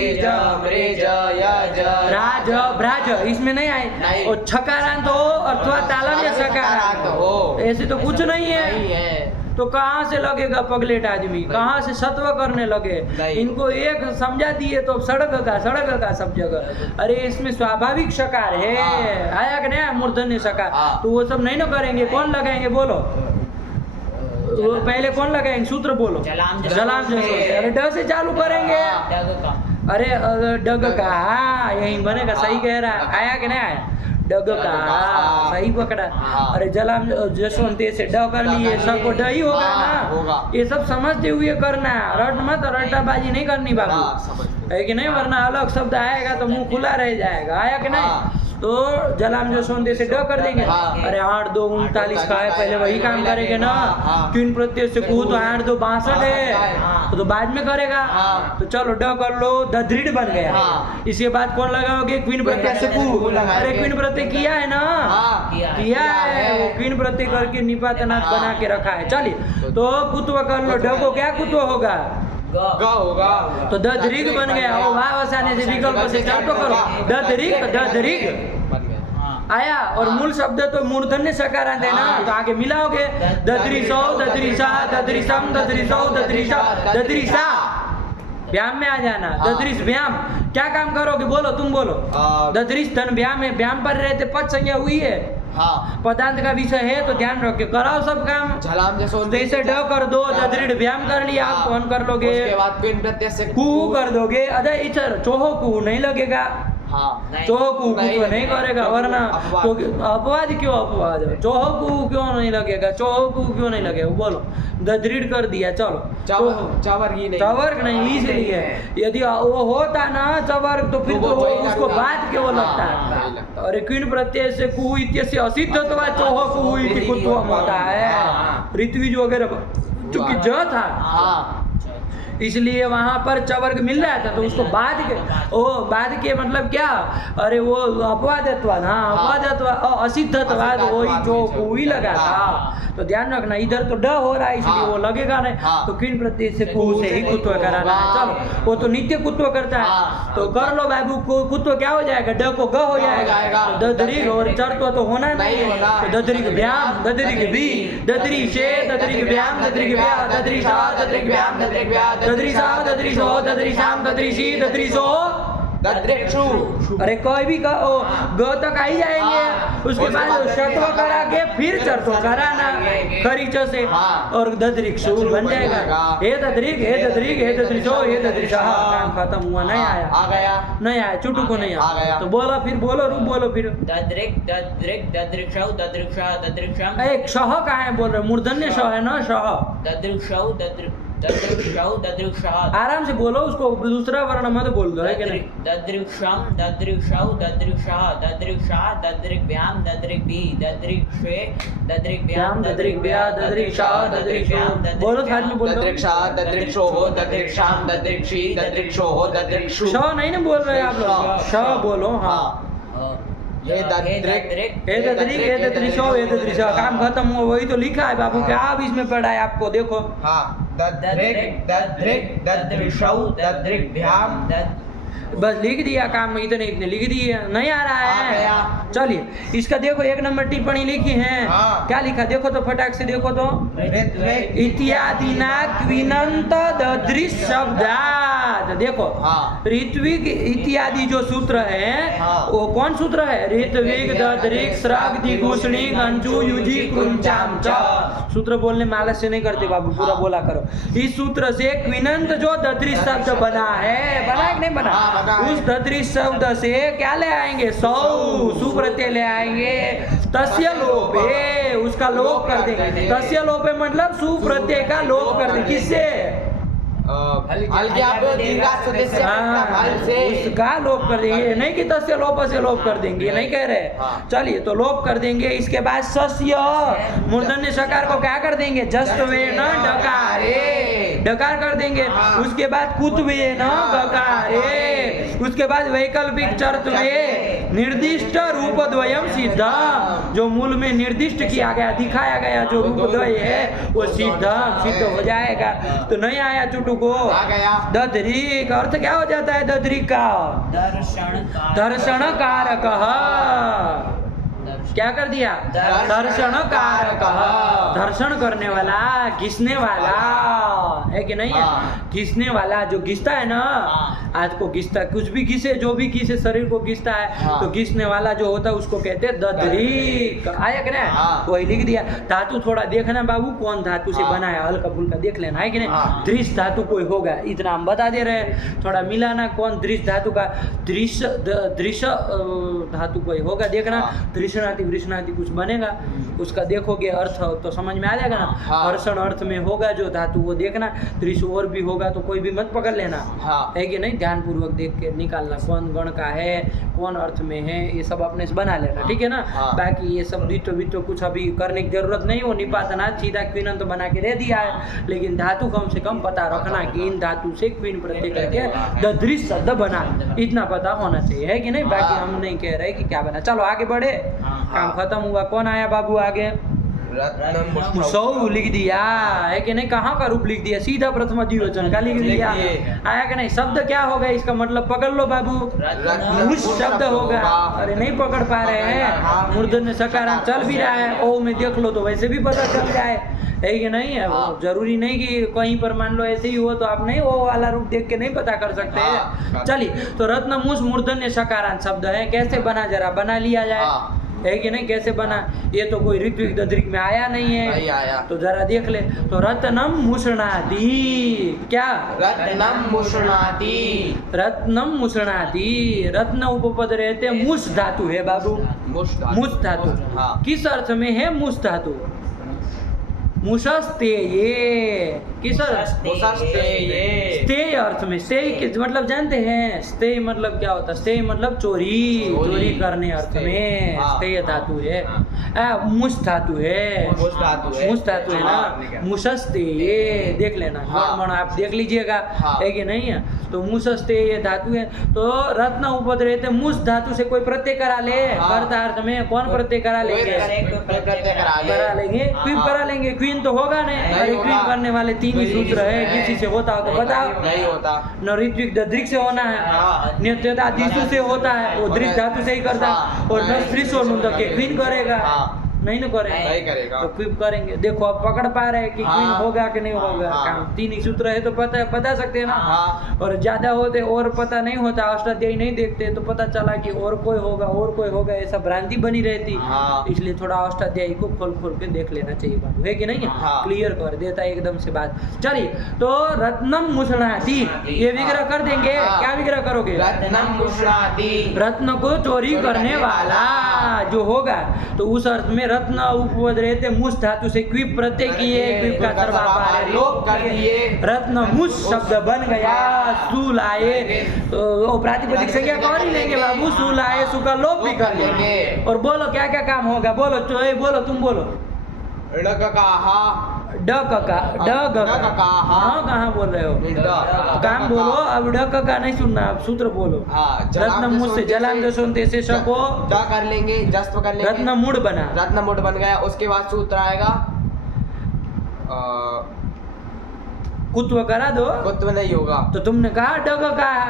राज भ्राज, इसमें नहीं आए। नहीं। और छकारांत हो अथवा तालव्य सकारांत हो, ऐसे तो कुछ नहीं है। तो कहाँ से लगेगा पगलेट आदमी, कहाँ से सत्व करने लगे। नहीं। इनको एक समझा दिए तो सड़क का सब जगह। अरे इसमें स्वाभाविक सकार है, हाँ। आया कि नहीं मूर्धन्य सकार। हाँ। तो वो सब नहीं ना करेंगे, कौन लगाएंगे बोलो। वो पहले कौन लगाएंगे, सूत्र बोलो। जलाम अरे ड से चालू करेंगे। अरे डग का, हाँ यही बनेगा, सही कह रहा है। आया कि नहीं आया, डग का, सही पकड़ा। अरे जलाम जसवंते से ड कर लिए, सबको ड ही होगा ना। ये सब समझते हुए करना, रट मत, रट्टाबाजी नहीं करनी बाबू, है कि नहीं। वरना अलग शब्द आएगा तो मुंह खुला रह जाएगा, आया कि नहीं। तो जलाम जसवंते से ड कर देंगे। अरे 8 2 39 का है, पहले वही काम करेंगे ना। क्वीन प्रत्यय से कू तो 8 2 62 है, तो बाद में करेगा। तो चलो ड कर लो, ददृढ़ बन गया। इसके बाद कौन लगाओगे, क्वीन प्रत्यय से कू। अरे क्वीन प्रत्यय किया है ना, किया है, वो क्वीन प्रत्यय करके निपातनात् बना के रखा है। चलिए, तो कुत्व कर लो, ड को क्या कुत्व होगा, ग होगा। तो ददृग बन गया। वो वाह वसाने से विकल्प से चल तो करो, ददृग आया। और मूल शब्द तो मूर्धन्य सकारांत है ना, तो आगे मिलाओगे ददृशौ ददृशा ददृशम ददृशौ ददृशा ददृशा, व्याम में आ जाना। ददृश व्याम, क्या काम करोगे बोलो, तुम बोलो। ददृश धन व्याम है, व्याम पर रहते पद संज्ञा हुई है। हाँ। पदांत का विषय है तो ध्यान रखो, कराओ सब काम। झलाम जैसे ड कर दो, ददृढ़ व्याम कर लिया, आप कौन कर लोगे, उसके बाद क्वीन प्रत्यय से कू कर दोगे। अरे इधर चोहो कू नहीं लगेगा, हाँ। चोहो कू तो नहीं करेगा, वरना तो अपवाद क्यों, अपवाद चोहो कू क्यों नहीं लगेगा, चोहो कू क्यों नहीं लगेगा, बोलो। ददृढ़ कर दिया, चलो चवर्ग चवर्ग नहीं, इसलिए यदि वो होता ना चवर्ग तो फिर तो उसको बात क्यों लगता है। अरे क्वीन प्रत्यय से कू इत्यस्य असिद्धत्वा चोहो कू इति कुत्वम होता है, ऋत्विज वगैरह चूंकि ज था, इसलिए वहां पर चवर्ग मिल रहा था, तो उसको बाद के मतलब क्या, अरे वो अपवादत्व ना, अपवादत्व असिद्धत्वाद, वही जो कोई लगा था। तो ध्यान रखना, इधर तो ड हो रहा है इसलिए वो लगेगा नहीं। तो क्वीन प्रत्यय से कू से ही कुत्व कराना है। चलो, वो तो नित्य कुत्व करता है, तो कर लो बाबू। कुत्व क्या हो जाएगा, ड को ग हो जाएगा, ददृग और चरत्व तो होना नहीं है। तो ददृग व्याम, ददृग भी, ददृशे ददृग व्याम, ददृग व्या, ददृशा ददृग व्याम, ददृग व्या, ददृशा ददृशो ददृशाम ददृशी ददृशो ददृक्षु। अरे कोई भी ग तक आई जाएंगे, उसके बाद शत्व करा के फिर चर्त्व कराना खरीच से, और ददृक्षु बन जाएगा। हे ददृग, हे ददृग, हे ददृशो, हे ददृशा, काम खत्म हुआ। नहीं आया, आ गया, नहीं आया, चुटू को नहीं आ गया। तो बोलो, फिर बोलो, रूप बोलो फिर। ददृग ददृग ददृक्षौ ददृक्षा ददृक्षम। एक शह कहाँ है बोल रहे, मूर्धन्य श है ना, शह। ददृक्षौ ददृक्षौ ददृक्षः। आराम से बोलो, उसको दूसरा वर्ण मत बोल दो, है कि नहीं। ददृक्षम ददृक्षौ ददृक्षः ददृक्षा ददृग्भ्याम ददृग्भि ददृक्षे ददृग्भ्याम ददृग्भ्या ददृक्षा ददृग्भ्याम। बोलो साथ में बोलो। ददृक्षा ददृक्षो ददृक्षाम ददृक्षी ददृक्षो ददृक्षु। श नहीं ना बोल रहे आप लोग, श बोलो। हाँ, हे ददृग, हे ददृग, हे ददृशो, हे ददृशा, काम खत्म हुआ। वही तो लिखा है बाबू, क्या अब इसमें पढ़ा है आपको, देखो। हाँ। ददृक्षौ ददृग्भ्याम बस लिख दिया, काम इतने लिख दिए, नहीं आ रहा आ गया। है। चलिए इसका देखो 1 नंबर टिप्पणी लिखी है, हाँ। क्या लिखा देखो तो फटाक से देखो तो, ऋत्विक इत्यादि ना क्विनंत ददृश शब्दात, देखो हाँ। ऋत्विक इत्यादि जो सूत्र है हाँ। वो कौन सूत्र है, ऋत्विक ददृक स्रग दिगुष्णी गंजु युजी कृंचाम च। सूत्र बोलने में आलस्य नहीं करते बाबू, पूरा हाँ। बोला करो। इस सूत्र से क्विनंत जो ददृश शब्द बना है, बना कि नहीं बना, हाँ, बना है। उस ददृश शब्द से क्या ले आएंगे, सौ सुप्रत्यय ले आएंगे, तस्य लोपे, उसका लोप कर देंगे। तस्य लोपे मतलब सुप्रत्यय का लोप कर देंगे, किससे, उसका लोप कर देंगे, नहीं कि तस्य लोप से लोप कर देंगे, नहीं कह रहे। हाँ। चलिए तो लोप कर देंगे। इसके बाद सस्य मूर्धन्य सकार को क्या कर देंगे, जस्तवे न डकारे, डकार कर देंगे। उसके बाद कुतवे न गकारे, उसके बाद वैकल्पिक चर्तवे निर्दिष्ट रूप द्वयम सिद्धम, जो मूल में निर्दिष्ट किया गया दिखाया गया जो रूप द्वय है वो सिद्धम सिद्ध हो जाएगा। तो नहीं आया चुटू को, आ गया। ददरीक अर्थ क्या हो जाता है, ददरीक का दर्शन कारक, क्या कर दिया, दर्शन कारक, दर्शन करने वाला, घिसने वाला है कि नहीं है, हाँ। घिसने वाला, जो घिसता है ना, हाँ। आज को घिसता, कुछ भी घिसे, जो भी घिसे शरीर को घिसता है, हाँ। तो घिसने वाला जो होता है उसको कहते हैं ददरीक। आया कि नहीं, हाँ। वही लिख दिया। धातु थोड़ा देखना बाबू, कौन धातु से हाँ। बना है, हल्का फुल्का देख लेना है कि नहीं। हाँ। दृश्य धातु कोई होगा, इतना हम बता दे रहे हैं, थोड़ा मिलाना कौन दृश्य धातु का, दृश्य धातु कोई होगा देखना। हाँ। दृश्यनाति वृषणाति कुछ बनेगा, उसका देखोगे अर्थ तो समझ में आ जाएगा ना। हाँ। हर्षण अर्थ में होगा जो धातु वो देखना, दृश्य और भी होगा तो कोई भी मत पकड़ लेना, हाँ। है कि नहीं, ध्यान पूर्वक देख के निकालना कौन गण का है, कौन अर्थ में है, ये सब अपने से बना लेना, ठीक है ना। हाँ। बाकी ये सब द्वित्व वित्व कुछ अभी करने की जरूरत नहीं, वो निपातना सीधा क्विनंत बना के दे दिया है, लेकिन धातु कम से कम पता रखना कि इन धातु से क्विन प्रत्यय करके ददृश शब्द बना, इतना पता होना चाहिए, है कि नहीं। बाकी हाँ। हम नहीं कह रहे कि क्या बना। चलो आगे बढ़े, हाँ। काम खत्म हुआ। कौन आया बाबू आगे, मुसौ लिख दिया, है कि नहीं। कहाँ का रूप लिख दिया, सीधा प्रथम द्विवचन का लिख दिया, आया कि नहीं। शब्द क्या होगा इसका मतलब पकड़ लो बाबू, मुस शब्द होगा। अरे नहीं पकड़ पा रहे हैं, मूर्धन्य सकारांत चल भी रहा है, ओ में देख लो तो वैसे भी पता चल जाए, है कि नहीं है। वो जरूरी नहीं कि कहीं पर मान लो ऐसे ही हो तो आप नहीं वो वाला रूप देख के नहीं पता कर सकते हैं। चलिए तो रत्न मुस मूर्धन्य सकारांत शब्द है, कैसे बना जरा बना लिया जाए, है कि नहीं। कैसे बना, ये तो कोई ऋत्विक ददृक में आया नहीं है, नहीं आया। तो जरा देख ले। तो रत्नम मुषणादि, क्या, रत्नम मुषणादि, रत्नम मुषणादि, रत्न उपपद रहते मुष धातु है बाबू, मुष धातु। हाँ। किस अर्थ में है मुष धातु, मुषस्तेये, किस अर्थ, स्तेय अर्थ में। स्तेय मतलब जानते हैं, स्तेय मतलब क्या होता है, स्तेय मतलब चोरी, चोरी करने अर्थ में हाँ। स्तेय धातु है। मुष धातु है, मुष धातु है। मुष धातु है हाँ। ना, मुषस्तेय देख लेना, हाँ। गण आप देख लीजिएगा, हाँ। है कि नहीं है। तो मुषस्तेय धातु है, तो रत्न उपद रहते मुष धातु से कोई प्रत्यय करा ले, हाँ। कर्ता अर्थ में कौन प्रत्यय करा लेंगे, करा लेंगे, क्वीन करा लेंगे, क्वीन तो होगा नहीं। अरे क्वीन करने वाले 3 ही सूत्र है, किसी से होता हो तो बताओ, नहीं होता। न ऋत्विक ददृक से होना है, हाँ। नित्यता दिशु से होता है, वो दृश्य धातु से ही करता है, और न स्त्री सोनुंद के क्वीन करेगा, हाँ। नहीं न करेगा, नहीं करेगा। तो क्वीन करेंगे। देखो अब पकड़ पा रहे हैं कि क्वीन हाँ। होगा कि नहीं होगा, हाँ। काम 3 ही सूत्र है तो बता सकते हैं ना। हाँ। और ज्यादा होते और पता नहीं होता, अष्टाध्यायी नहीं देखते तो पता चला कि और कोई होगा, ऐसा भ्रांति बनी रहती। हाँ। इसलिए थोड़ा अष्टाध्यायी को खोल के देख लेना चाहिए बाबू, है कि नहीं। हाँ। क्लियर कर देता है एकदम से बात। चलिए तो रत्नम मुषणादि, ये विग्रह कर देंगे। हाँ। क्या विग्रह करोगे, रत्नम मुषणादि, रत्न को चोरी करने वाला जो होगा, तो उस अर्थ में रत्न उपपद रहते मुष धातु से क्विप प्रत्यय किए, क्विप का सर्वापार लोप कर दिए, रत्न मुष शब्द बन गया। सु लाए, तो वो प्रातिपदिक संज्ञा कर ही लेंगे बाबू, सु लाए, सु का लोप भी कर लेंगे। और बोलो क्या क्या काम होगा, बोलो तो बोलो, तुम बोलो। ढककाहा, कहाँ बोल रहे हो, काम बोलो। अब ढक का नहीं सुनना, अब सूत्र बोलो। हाँ। रत्न मुड़ से जलाम दशोंते से शको, ड कर लेंगे, जस्त कर लेंगे, रत्न मुड़ बना, रत्न मुड़ बन गया। उसके बाद सूत्र आएगा कुत्व करा दो। कुत्व नहीं होगा, तो तुमने कहा डग कहा,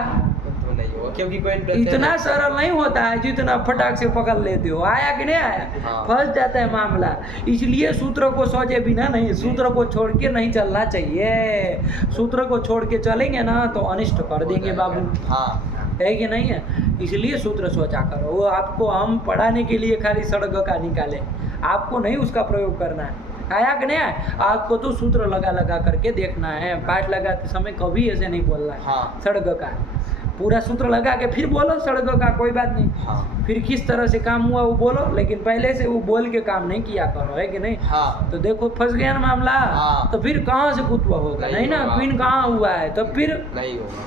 कुत्व नहीं होगा क्योंकि कोई प्रत्यय इतना नहीं। सरल नहीं होता है जितना फटाक से पकड़ लेते हो। आया कि नहीं आया? हाँ। फंस जाता है मामला। इसलिए सूत्र को सोचे बिना नहीं, सूत्र को छोड़ के नहीं चलना चाहिए। सूत्र को छोड़ के चलेंगे ना तो अनिष्ट कर देंगे बाबू, हाँ है कि नहीं है? इसलिए सूत्र सोचा करो। वो आपको हम पढ़ाने के लिए खाली सड़क का निकाले, आपको नहीं उसका प्रयोग करना है। आया कि नहीं आया? आपको तो सूत्र लगा लगा करके देखना है। पाठ लगाते समय कभी ऐसे नहीं बोलना है। हाँ। सड़क का पूरा सूत्र लगा के फिर बोलो सड़क का, कोई बात नहीं। हाँ फिर किस तरह से काम हुआ वो बोलो, लेकिन पहले से वो बोल के काम नहीं किया करो, है कि नहीं? हाँ तो देखो फंस गया ना मामला। हाँ। तो फिर कहाँ से कुत्वा होगा? नहीं ना, होगा। क्वीन कहाँ हुआ है? तो फिर नहीं होगा,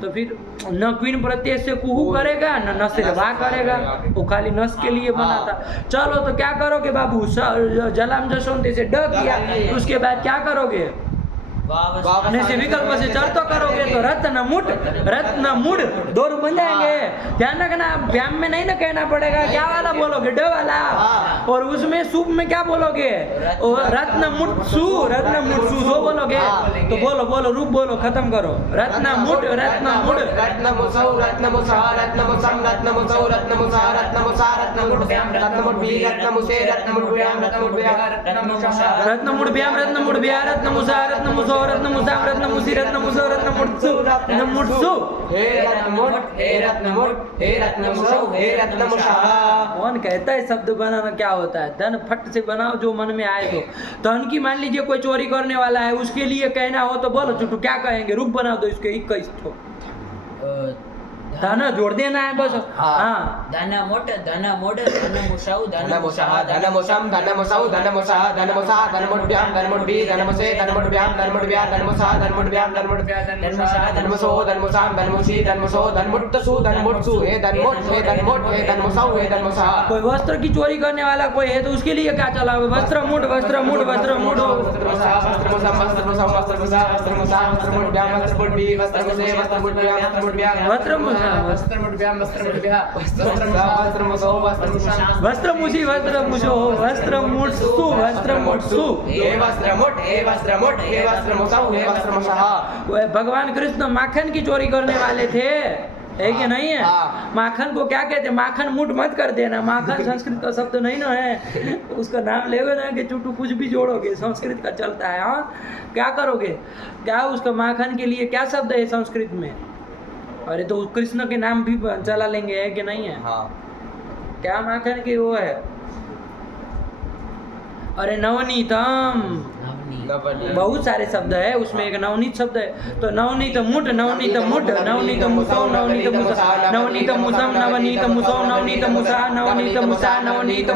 तो फिर न क्वीन प्रत्यय से कुहू करेगा न से वा करेगा, वो खाली नस के लिए बना था। चलो तो क्या करोगे बाबू? जलाम जसोंते से ड किया, उसके बाद क्या करोगे? अपने से विकल्प से चढ़ तो करोगे तो रत्न मुड़ दो रूप बन जाएंगे। ध्यान रखना, व्याम में नहीं ना कहना पड़ेगा। क्या वाला बोलोगे? ड वाला। और उसमें सूप में क्या बोलोगे? रत्न मुड़ सू दो बोलोगे। तो बोलो बोलो, रूप बोलो, खत्म करो। रत्न मुड़ रत्नमुसौ रत्नमुसा रत्नमुसं रत्नमुसौ रत्नमुसा रत्नमुसा रत्नमुड्भ्यां रत्नमुड्भी रत्नमुसे रत्नमुड्भ्यां रत्नमुड्भ्यां रत्नमुड़ ब्या रत्नमुसा रत्नमुसो रत्नमुसाम रत्नमुसी रत्नमुसो रत्नमुट्सु। हे रत्नमुट हे रत्नमुट हे रत्नमुसौ हे रत्नमुसा। कौन कहता है शब्द बनाना क्या होता है? धन फट से बनाओ जो मन में आए। तो धन की मान लीजिए कोई चोरी करने वाला है, उसके लिए कहना हो तो बोलो चुटू, क्या कहेंगे? रूप बना दो इसके 21 ठो। धन जोड़ देना है बस। हाँ धना मोट धना मोड धनमुषौ धनमुषः धनमुषं धनमुसौ धनमुषः धनमुसा धनमुड्भ्यां धनमुड्भी धनमुसे धनमुड्भ्यां धनमुड्भ्या धनमुसा धनमुड्भ्यां धनमुसो धनमुसां धनमुसी धनमुसो धनमुट्सु धनमुट्सु हे धनमुट हे धनमुट हे धनमुसौ हे धनमुसा। कोई वस्त्र की चोरी करने वाला कोई है तो उसके लिए क्या चलाओगे? वस्त्र मुड़ वस्त्रमुषि वस्त्रमुट्सु। भगवान कृष्ण माखन की चोरी करने वाले थे, है कि नहीं है? माखन को क्या कहते हैं? माखन मुठ मत कर देना। माखन संस्कृत का शब्द नहीं ना है, उसका नाम लेगे ना कि चुटू कुछ भी जोड़ोगे, संस्कृत का चलता है। हाँ, क्या करोगे? क्या उसका माखन के लिए क्या शब्द है संस्कृत में? अरे तो कृष्ण के नाम भी चला लेंगे, है कि नहीं है? क्या माखन की वो है? अरे नवनीतम, बहुत सारे शब्द है उसमें, एक नवनीत शब्द है। तो नवनीत मुठ नवनीत मुसौ नवनीत मुसा नवनीत मुसम नवनीत मुसौ नवनीत मुसा नवनीत मुसा नवनीत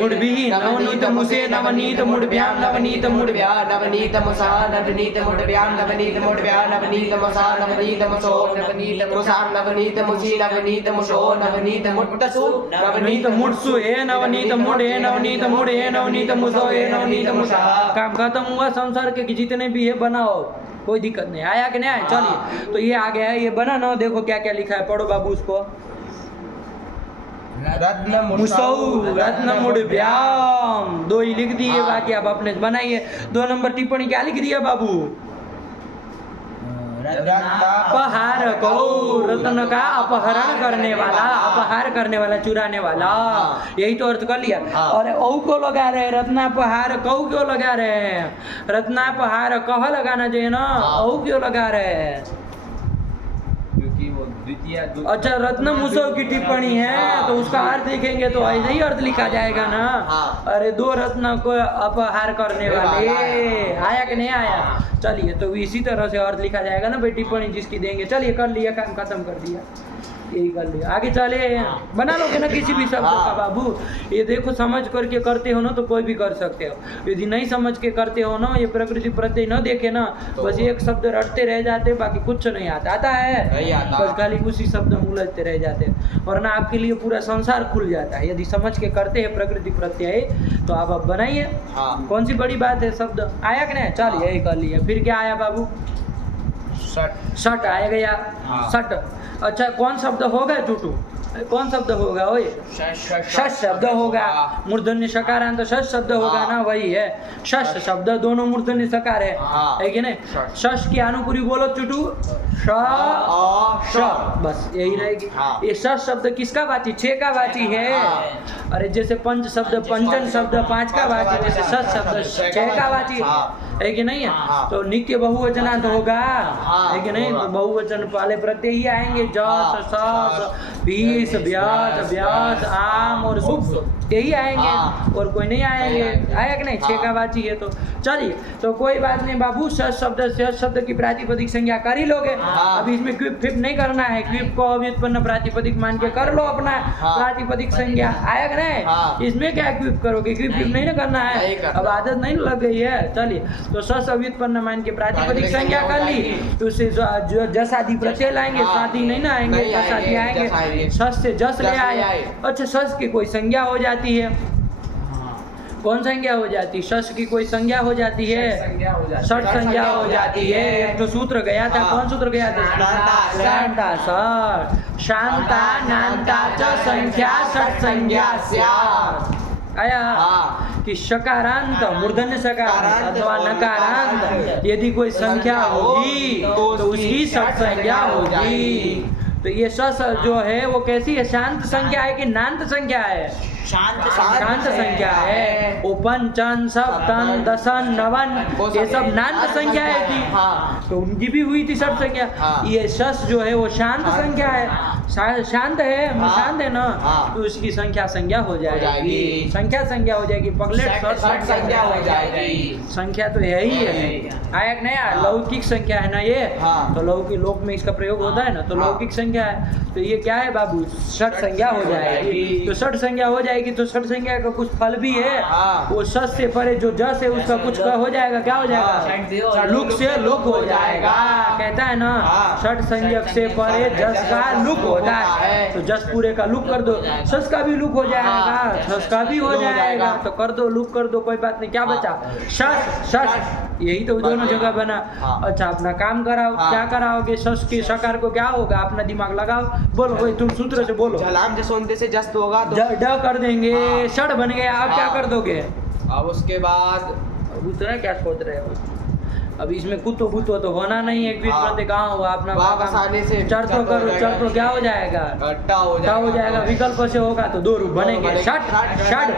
मुड्भी नवनीत मुसे नवनीत मुड्भ्यां नवनीत मुड्भ्या नवनीत मुसा नवनीत मुड्भ्यां नवनीत मुड्भ्या नवनीत मुसा नवनीत मुसो नवनीत मुसा नवनीत मुसी नवनीत मुसो नवनीत मुट्सु नवनीत मुट्सु हे नवनीत मुड़ हे नवनीत मुड़ हे नवनीत मुसो हे नवनीत मुसा। काम खत्म हुआ। संसार के जितने भी है बनाओ, कोई दिक्कत नहीं। आया कि नहीं आया? चलिए, तो ये आ गया है, ये बना ना। देखो क्या क्या लिखा है, पढ़ो बाबू उसको। मुसौ रत्नमुड्भ्याम, दो ही लिख दिए, बाकी आप अपने बनाइए। 2 नंबर टिप्पणी क्या लिख दिया बाबू? अपहार को, रत्न का अपहरण करने वाला, अपहार करने वाला, चुराने वाला, यही तो अर्थ कर लिया। और औ को लगा रहे, रत्नापहार कौ क्यों लगा रहे हैं? रत्नापहार कह लगाना चाहिए ना, औ क्यों लगा रहे हैं? क्योंकि वो द्वितीय। अच्छा, रत्न मुसौ की टिप्पणी है तो उसका अर्थ लिखेंगे तो ऐसे ही अर्थ लिखा जाएगा ना। अरे 2 रत्न को अपहार करने वाले, आया कि नहीं आया? चलिए, तो इसी तरह से अर्थ लिखा जाएगा ना भाई, टिप्पणी जिसकी देंगे। चलिए, कर लिया, काम खत्म कर दिया, यही कर लिया। आगे चले, बना लोगे ना किसी भी शब्द का बाबू। ये देखो, समझ करके करते हो ना तो कोई भी कर सकते हो। यदि नहीं समझ के करते हो ना, ये प्रकृति प्रत्यय न देखे ना, बस एक शब्द रटते रह जाते, बाकी कुछ नहीं आता। आता है? नहीं आता। बस खाली उसी शब्द में उलझते रह जाते, वरना आपके लिए पूरा संसार खुल जाता है। यदि समझ के करते हैं प्रकृति प्रत्यय तो आप अब बनाइए। कौन सी बड़ी बात है? शब्द आया कि नहीं? चलिए, यही कर लिया। फिर क्या आया बाबू? षट। षट आया गया। षट। अच्छा, कौन शब्द हो गया चुटू? कौन शब्द होगा ओए? शश शब्द होगा। मूर्धन्य सकारांत शश शब्द होगा ना, वही है शश शब्द, दोनों मूर्धन्य सकार है कि नहीं? शश की अनुपूरी बोलो चुटू, श, बस यही रहेगी। ये शश शब्द किसका वाची? 6 का वाची है। अरे जैसे पंच शब्द, पंचन शब्द 5 का वाची, जैसे शश शब्द 6 का वाची है कि नहीं है? तो नित्य बहुवचनांत होगा है कि नहीं? तो बहुवचन वाले प्रत्यय ही आएंगे, जस, सस, बीस, ब्यास, व्यास, आम और शुभ, यही आएंगे और कोई नहीं आएंगे। आया कि नहीं? 6 का वाची है। तो चलिए, तो कोई बात नहीं बाबू, शश शब्द से शब्द की प्रातिपदिक संज्ञा कर ही लोगे। अभी इसमें क्विप फिप नहीं करना है, क्विप को अव्युत्पन्न प्रातिपदिक मान के कर लो अपना प्रातिपदिक संज्ञा। आया कि नहीं? इसमें क्या क्विप करोगे? क्विप फिप नहीं ना करना है, अब आदत नहीं लग गई है। चलिए, तो शश अव्युत्पन्न मान के प्रातिपदिक संज्ञा कर ली, तो उससे जो जस आदि प्रत्यय लाएंगे, साथी नहीं ना आएंगे, जस आदि आएंगे, शश से जस ले आए। अच्छा, शश की कोई संज्ञा हो जाती है, कौन संज्ञा हो जाती है? शश की कोई संज्ञा हो जाती है, षट संज्ञा हो जाती है। एक तो सूत्र गया था, कौन सूत्र गया था? शांता षट, शांता नांता च संख्या षट संज्ञा स्यात्। आया कि शकारांत, मूर्धन्य सकारांत अथवा नकारांत यदि कोई संख्या होगी तो उसकी षट संज्ञा होगी। तो ये शश जो है वो कैसी है? शांत संख्या है कि नांत संख्या है? शांत संख्या है। ओपन, चन, सप्तन, दसन, नवन, ये सब नांत संख्या है थी, तो उनकी भी हुई थी षट संज्ञा। ये शश जो है वो शांत संख्या है, शांत है, शांत है ना, तो उसकी संख्या संज्ञा हो जाएगी, संख्या संज्ञा हो जाएगी, पगलेट षट संज्ञा हो जाएगी। संख्या तो यही है। आया कि नहीं? लौकिक संख्या है ना ये, तो लौकिक लोक में इसका प्रयोग होता है ना, तो लौकिक संख्या है। तो ये क्या है बाबू? षट संज्ञा हो जाएगी। तो षट संज्ञा हो जाएगी, तो षट संज्ञा का कुछ फल भी है। वो शश से परे जो जस है उसका कुछ का हो जाएगा, क्या हो जाएगा? लुक से लुक हो जाएगा। कहता है ना, षट संज्ञक से परे जस का लुक होता है, तो जस पूरे का लुक कर दो, शश का भी लुक हो जाएगा, शश का भी हो जाएगा, तो कर दो, लुक कर दो, कोई बात नहीं। क्या बचा? शश, शश, यही तो दोनों जगह बना। अच्छा, अपना काम कराओ। क्या कराओगे? शश के सकार को क्या होगा? अपना दिमाग लगाओ, बोलो भाई, तुम सूत्र से बोलो। झलाम जसोंते से जस्त होगा तो ड कर देंगे, षड बन गया। अब क्या कर दोगे? अब उसके बाद दूसरा क्या सोच रहे हो? अब इसमें कुतो कुतो तो होना नहीं है, कहाँ हुआ अपना आसानी से चर तो करो, चर तो क्या हो जाएगा? टा हो जाएगा। विकल्प से होगा तो 2 रूप बनेंगे, षट षड।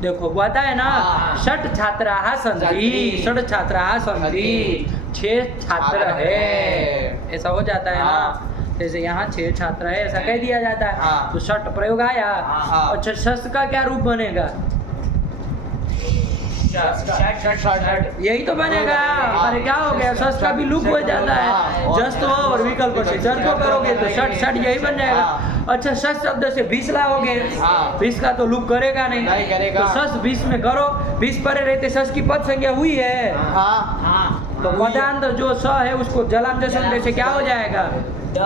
देखो पता है ना, षट छात्राः सन्ति, षट छात्राः सन्ति, 6 छात्र है, ऐसा हो जाता है ना। जैसे यहाँ 6 छात्र है ऐसा कह दिया जाता है, तो षट प्रयोग आया। अच्छा, शश का क्या रूप बनेगा? यही तो बनेगा। अरे क्या हो गया? शश का भी लुक हो जाता है, जस तो और विकल्प से जस तो करोगे तो षट षट यही बन जाएगा। अच्छा, शश शब्द से 20 लाओगे, 20 का तो लुक करेगा नहीं, तो शश 20 में करो, 20 परे रहते शश की पद संज्ञा हुई है। तो पदांत जो स है उसको जलाम जसों से क्या हो जाएगा? द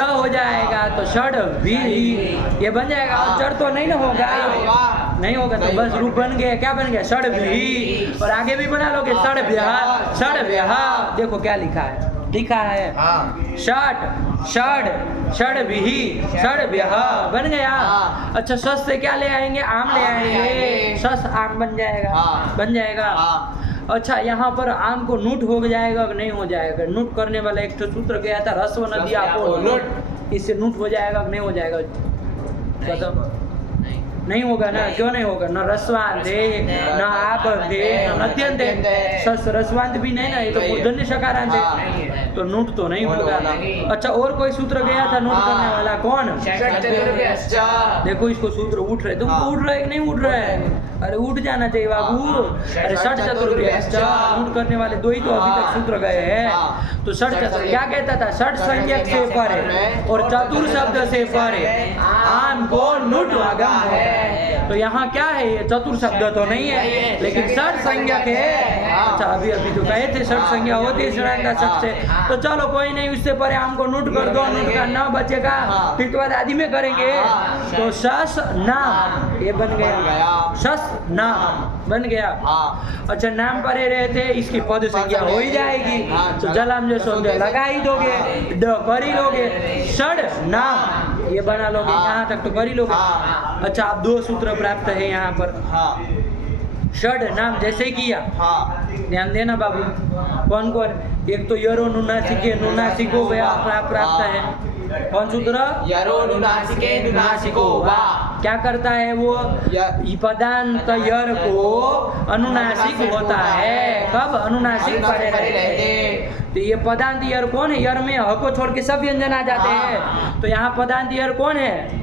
हो जाएगा, तो षड भी ये बन जाएगा। और चढ़ तो नहीं ना होगा, नहीं होगा तो बस रूप बन गया। क्या बन गया? षड भी। और आगे भी बना लोगे, षड ब्याह, षड ब्याह। देखो क्या लिखा है, लिखा है षट षड षड विहि षड ब्याह, बन गया। अच्छा, शश से क्या ले आएंगे? आम ले आएंगे, शश आम बन जाएगा, बन जाएगा। अच्छा, यहाँ पर आम को नूट हो जाएगा कि नहीं हो जाएगा? नूट करने वाला एक सूत्र गया था, रस्व नदी आपो नूट, इससे नूट हो जाएगा कि नहीं हो जाएगा? बताओ। नहीं होगा ना, क्यों नहीं होगा? न रस्वांत है, न आप है, न नद्यंत है। शश रस्वांत भी नहीं ना, ये तो मूर्धन्य सकारांत है, तो नूट तो नहीं होगा। अच्छा, और कोई सूत्र गया था नूट करने वाला, कौन? देखो इसको सूत्र उठ रहे, तुमको उठ रहा है कि नहीं उठ रहा है? अरे उठ जाना चाहिए बाबू। अरे षट चतुर्भ्यश्च, नूट करने वाले 2 ही तो अभी तक सूत्र गए हैं। तो षट चतुर क्या कहता था? षट संज्ञक से परे और चतुर शब्द से परे आम को नूट आगम है। तो यहाँ क्या है? ये चतुर शब्द तो नहीं है, लेकिन षट संज्ञक है। अच्छा, अभी अभी तो कहे थे षट संज्ञा होती है षडांत शब्द से, तो चलो कोई नहीं, उससे परे आम को नूट कर दो, नूट का न बचेगा, फिर तो बाद आदि में करेंगे। तो शश नाम ये बन गया, शश नाम बन गया। अच्छा, नाम परे रहते इसकी पद संज्ञा हो ही जाएगी, तो जलाम जो लगा ही दोगे, ड कर ही लोगे, षड नाम ये बना लोगे, हाँ। यहाँ तक तो कर ही लोगे। हाँ। अच्छा, आप 2 सूत्र प्राप्त है यहाँ पर। हाँ षड नाम जैसे किया, हाँ ध्यान देना बाबू। कौन कौन? एक तो यरो नुनासिके, नुनासिको गया प्राप्त है। कौन सूत्र? यरो नुनासिके नुनासिको वा। क्या करता है वो? पदांत यर को अनुनासिक होता है। कब? अनुनासिक परे रहते। तो ये पदांत यर कौन है? यर में ह को छोड़ के सब व्यंजन आ जाते हैं। तो यहाँ पदांत यर कौन है?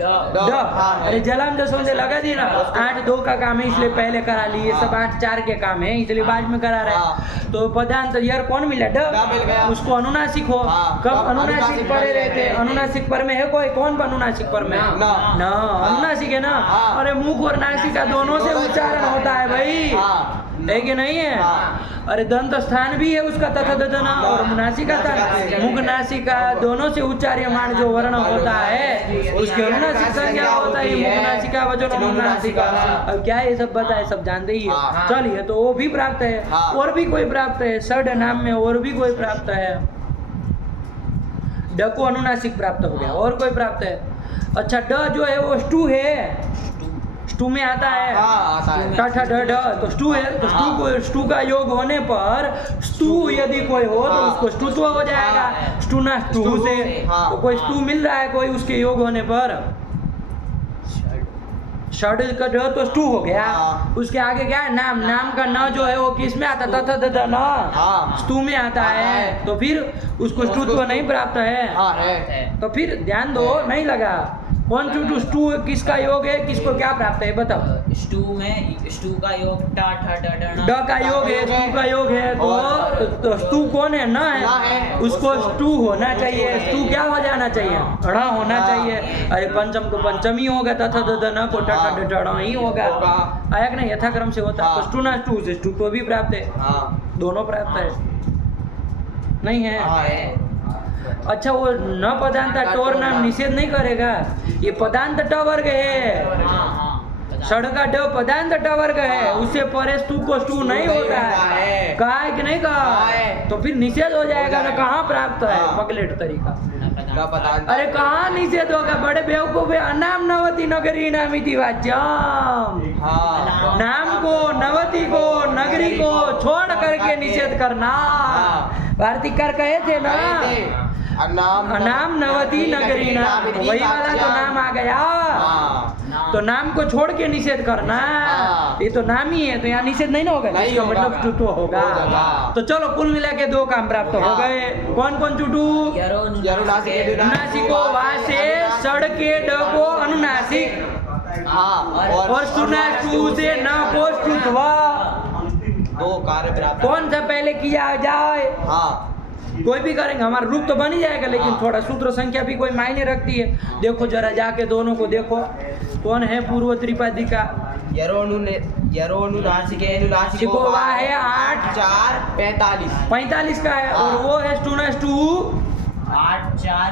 ड। अरे जलाम दसों से लगा दी ना। 8-2 का काम है इसलिए पहले करा ली, ये सब 8-4 के काम है इसलिए बाद में करा रहे। तो पदांत यर कौन मिला? ड मिल गया। उसको अनुनासिक हो। कब? अनुनासिक परे रहते। अनुनासिक पर में है कोई? कौन अनुनासिक पर में? ना, अनुनासिक है ना। अरे मुख और नासिका दोनों से उच्चारण होता है भाई, है कि नहीं है? अरे दंत स्थान भी है उसका तथा ददना, और नासिका स्थान, मुख नासिका दोनों से उच्चार्यमान जो वर्ण होता है उसके अनुनासिक संज्ञा होता है। मुख नासिका वजन अनुनासिका। अब क्या ये सब बताए, सब जानते ही है। चलिए, तो वो भी प्राप्त है। और भी कोई प्राप्त है षड नाम में, और भी कोई प्राप्त है। ड को अनुनासिक प्राप्त हो गया। और कोई प्राप्त है? अच्छा, ड जो है वो स्टू है, स्टू में आता है। ठ ड ड तो स्टू है। तो स्टू को, स्टू का योग होने पर स्टू यदि कोई हो तो उसको स्टूत्व हो जाएगा। स्टू ना स्टू से तो कोई स्टू मिल रहा है कोई उसके योग होने पर। षड का ड तो स्टू हो गया। उसके आगे क्या है? नाम। नाम का न जो है वो किस में आता? तथा तथा न स्तु में आता है। तो फिर उसको स्टूत्व नहीं प्राप्त है। तो फिर ध्यान दो, नहीं लगा। कौन टू स्टू किसका योग है? किसको क्या प्राप्त है बताओ? स्टू में स्टू का योग टा ठा ड ड ड का योग है, स्टू का योग है। तो स्टू कौन है? न है। उसको स्टू होना चाहिए। स्टू क्या हो जाना चाहिए? ण होना चाहिए। अरे पंचम तो पंचम ही होगा, तथा न को ट ही होगा। आया कि नहीं? यथाक्रम से होता है। तो स्टू ना स्टू से स्टू को भी प्राप्त है। दोनों प्राप्त है, नहीं है? अच्छा, वो न पदांत टोर नाम निषेध नहीं करेगा। ये पदांत ट वर्ग है। षड का ड पदांत ट वर्ग है, उससे परे स्तु को स्टू नहीं होता है। कहा है कि नहीं कहा? तो फिर निषेध हो जाएगा ना। कहाँ प्राप्त है? पगलेट तरीका। अरे कहाँ निषेध होगा? बड़े बेवकूफ है। अनाम नवती नगरी नामिति वाच्यम। नाम को, नवती को, नगरी को छोड़ करके निषेध करना। वार्तिककार कहे थे ना, अनाम नवती नगरी नाम, वही वाला तो नाम आ गया। तो नाम को छोड़ के निषेध करना, ये तो नाम ही है। तो यहाँ निषेध नहीं ना होगा, इसका मतलब चुटू होगा। तो चलो कुल मिला के 2 काम प्राप्त हो गए। कौन कौन चुटू? अनुनासिको वा से षड के ड को अनुनासिक, और सुनासु से न को स्टुत्वा। 2 कार्य प्राप्त। कौन सा पहले किया जाए? कोई भी करेंगे, हमारा रूप तो बन ही जाएगा, लेकिन थोड़ा सूत्र संख्या भी कोई मायने रखती है। देखो जरा जाके दोनों को देखो, कौन है पूर्व त्रिपादी का? यरोनु नासिके नुनासिको वा है 8 4 45 का है। और वो है स्टू ना स्टू 8 4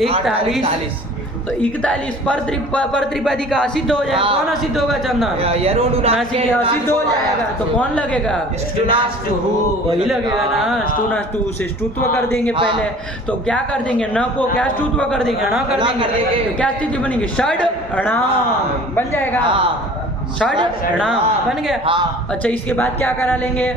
41। तो 41 पर त्रिपादी का असिद्ध हो जाएगा। कौन असिद्ध होगा चंदन? यरोनु नासिके असिद्ध हो जाएगा। तो कौन लगेगा? वही लगेगा ना। स्टू से स्टुत्व कर देंगे पहले। तो क्या कर देंगे? न को क्या स्टुत्व कर देंगे? ण कर देंगे। तो क्या स्थिति बनेगी? षड णाम बन जाएगा। षड णाम बन गया। अच्छा, इसके बाद क्या करा लेंगे?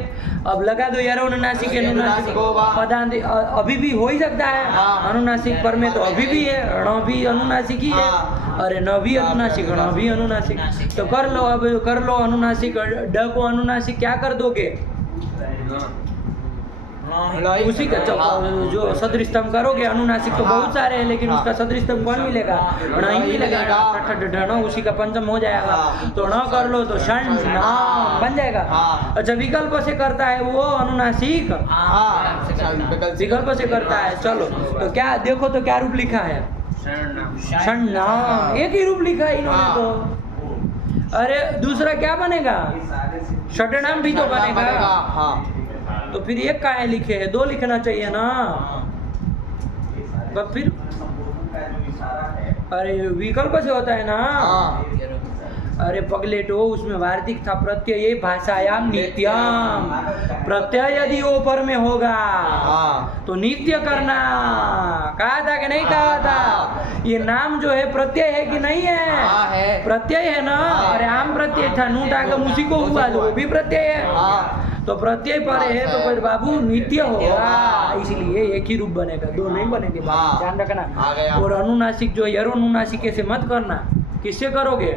अब लगा दो यारो अनुनासिक अनुनासिक पदांत। अभी भी हो ही सकता है अनुनासिक पर में, तो अभी भी है। ण भी अनुनासिक ही है। अरे न भी अनुनासिक, ण भी अनुनासिक। तो कर लो, अब कर लो अनुनासिक। ड को अनुनासिक क्या कर दोगे? उसी का जो सदृष्टम करोगे। अनुनासिक तो बहुत सारे हैं, लेकिन उसका सदृष्टम कौन मिलेगा? ण ही मिलेगा। उसी का पंचम हो जाएगा। तो ण कर लो तो षण नाम बन जाएगा। अच्छा, विकल्प से करता है वो अनुनासिक, विकल्प से करता है। चलो, तो क्या देखो तो क्या रूप लिखा है? षण नाम। एक ही रूप लिखा है इन्होंने तो। अरे दूसरा क्या बनेगा? षडनाम भी तो बनेगा। तो फिर एक काहे लिखे है? 2 लिखना चाहिए ना। तो फिर अरे विकल्प से होता है ना। अरे पगलेटो, उसमें वार्तिक था प्रत्यय भाषायाम नित्यम। प्रत्यय यदि ऊपर में होगा तो नित्य करना। कहा था कि नहीं कहा था? ये नाम जो है प्रत्यय है कि नहीं है? प्रत्यय है ना। अरे आम प्रत्यय था, नूट आगम उसी को हुआ, जो वो भी प्रत्यय है। तो प्रत्यय पर है तो फिर बाबू नित्य होगा, इसलिए एक ही रूप बनेगा, दो नहीं बनेंगे। ध्यान रखना। और अनुनासिक जो है अनुनासिक से मत करना। किससे करोगे?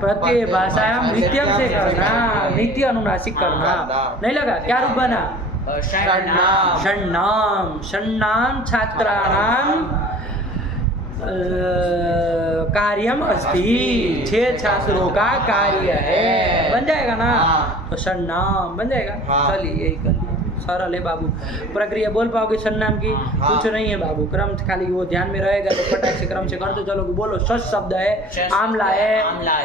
प्रत्यय भाषायाम नित्यम से करना, नित्य अनुनासिक करना। नहीं लगा? क्या रूप बना? षण्णाम। षण्णाम छात्राणाम कार्यम अस्ति। 6 छात्रों का कार्य है। बन जाएगा ना? तो षण्णाम बन जाएगा। चलिए यही कर लिया, सरल है बाबू। प्रक्रिया बोल पाओगे षण्णाम की? कुछ नहीं है बाबू, क्रम खाली वो ध्यान में रहेगा तो फटाक से क्रम से करते चलोगे। बोलो षष्ठ शब्द है, आमला है,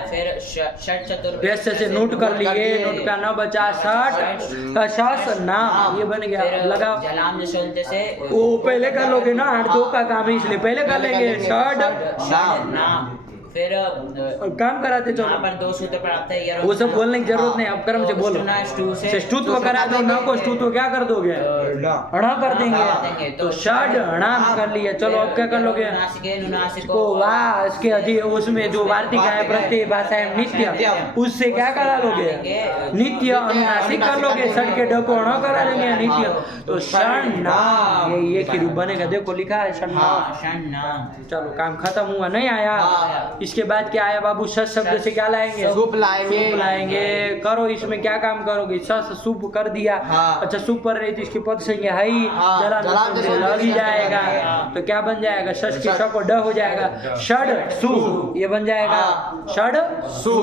फिर षट चतुर्थ व्यस्त से नोट कर लिए, नोट का न बचा षट शस नाम, ये बन गया। लगाओ जलाम जसोलते से वो पहले कर लोगे ना, 8-2 का काम है इसलिए पहले कर लेंगे। षड नाम, फिर और काम कराते चलो। यहाँ पर 2 सूत्र पर आता है, वो सब बोलने की जरूरत नहीं, अब क्रम से बोलो। ष्टुत्व करा दो, न को ष्टुत्व क्या कर दोगे? अणा कर देंगे। तो षड अणाम कर लिया। चलो अब क्या कर लोगे? को वाह, इसके अधिक उसमें जो वार्तिका है प्रत्यय भाषा है नित्य, उससे क्या करा लोगे? नित्य अनुनासिक कर लोगे। षड के ड को अणा करा देंगे नित्य। तो षण्णाम, ये एक ही रूप बनेगा। देखो लिखा है षण्णाम। चलो काम खत्म हुआ, नहीं आया? इसके बाद क्या आया बाबू? शस शब्द से क्या लाएंगे? सूप लाएंगे। करो इसमें क्या काम करोगे? शस सूप कर दिया। अच्छा सूप पर रही तो इसकी पद संज्ञा है ही, लग ही जाएगा। तो क्या बन जाएगा? शस की श को ड हो जाएगा। षड सु, ये बन जाएगा षड सु।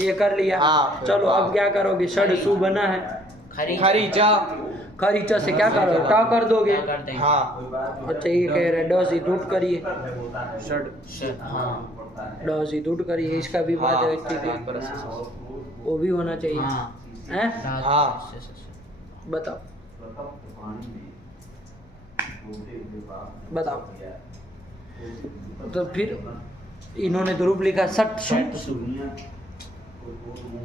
ये कर लिया। चलो अब क्या करोगे? षड सु बना है। खरीचा से क्या करो? टा कर दोगे। अच्छा ये कह रहे ड से टूट करिए, ड से टूट करिए। इसका भी बात है, वो भी होना चाहिए। हैं? बताओ बताओ। तो फिर इन्होंने तो रूप लिखा सट सु,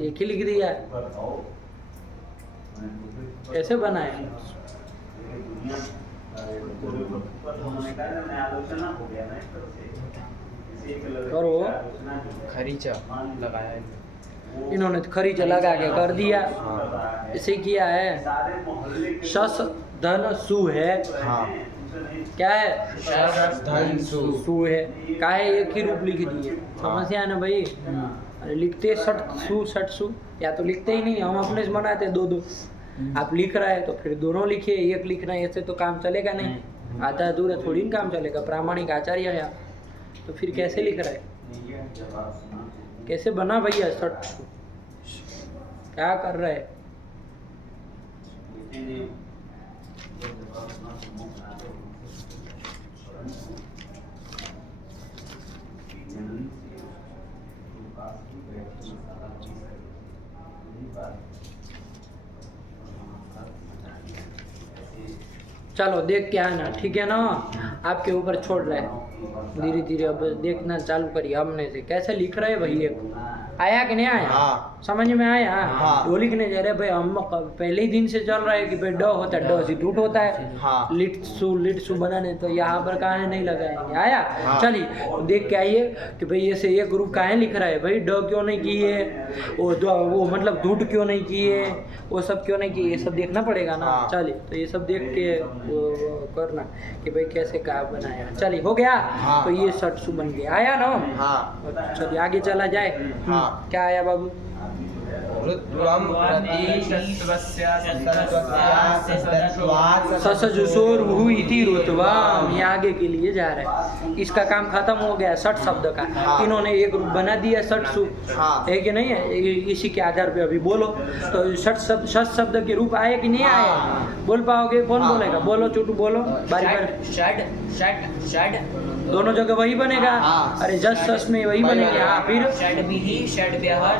एक ही लिख दिया है। कैसे बनाए? करो। खरीचा लगाया, इन्होंने तो खरीचा लगा के कर दिया। इसे किया है शस धन सु है। क्या है? शस धन सु है। का है? एक ही रूप लिख दिए। समस्या है ना भाई? अरे लिखते सट सु, या तो लिखते ही नहीं, हम अपने से बनाते 2-2। आप लिख रहा है तो फिर दोनों लिखिए, एक लिखना है, ऐसे तो काम चलेगा नहीं। आधा अधूरा थोड़ी ना काम चलेगा। प्रामाणिक आचार्य है तो फिर कैसे लिख रहा है? कैसे बना भैया सट? क्या कर रहा है? चलो देख के आना, ठीक है ना? आपके ऊपर छोड़ रहा है, धीरे धीरे अब देखना चालू करिए। हमने से कैसे लिख रहे भाई? आया कि नहीं आया? समझ में आया? वो लिखने जा रहे भाई, हम पहले ही दिन से चल रहा है कि भाई ड होता है, ड से टूट होता है। लिट सु बनाने तो यहाँ पर कहाँ नहीं लगाएंगे। आया? चलिए देख के आइए कि भाई ऐसे एक ग्रुप कहाँ लिख रहा है भाई? ड क्यों नहीं किए? वो मतलब ढूट क्यों नहीं किए? वो सब क्यों नहीं किए? ये सब देखना पड़ेगा ना। चलिए तो ये सब देख के करना कि भाई कैसे क्या बनाया। चलिए हो गया। तो ये सट सु बन गया। आया ना? चलिए आगे चला जाए। क्या आया बाबू? ससजुसोर्भु इति रुत्वम, ये आगे के लिए जा रहा है। इसका काम खत्म हो गया सट शब्द का। इन्होंने एक रूप बना दिया सट सु, है कि नहीं है? इसी के आधार पे अभी बोलो तो सट शब्द के रूप आए कि नहीं आए? बोल पाओगे? कौन बोलेगा? बोलो चोटू बोलो। बारी बारी। षड षड षड दोनों जगह वही बनेगा। हाँ। अरे जस सस में वही वही बनेगा। बनेगा। हाँ, फिर षड्भिः षड्भ्यः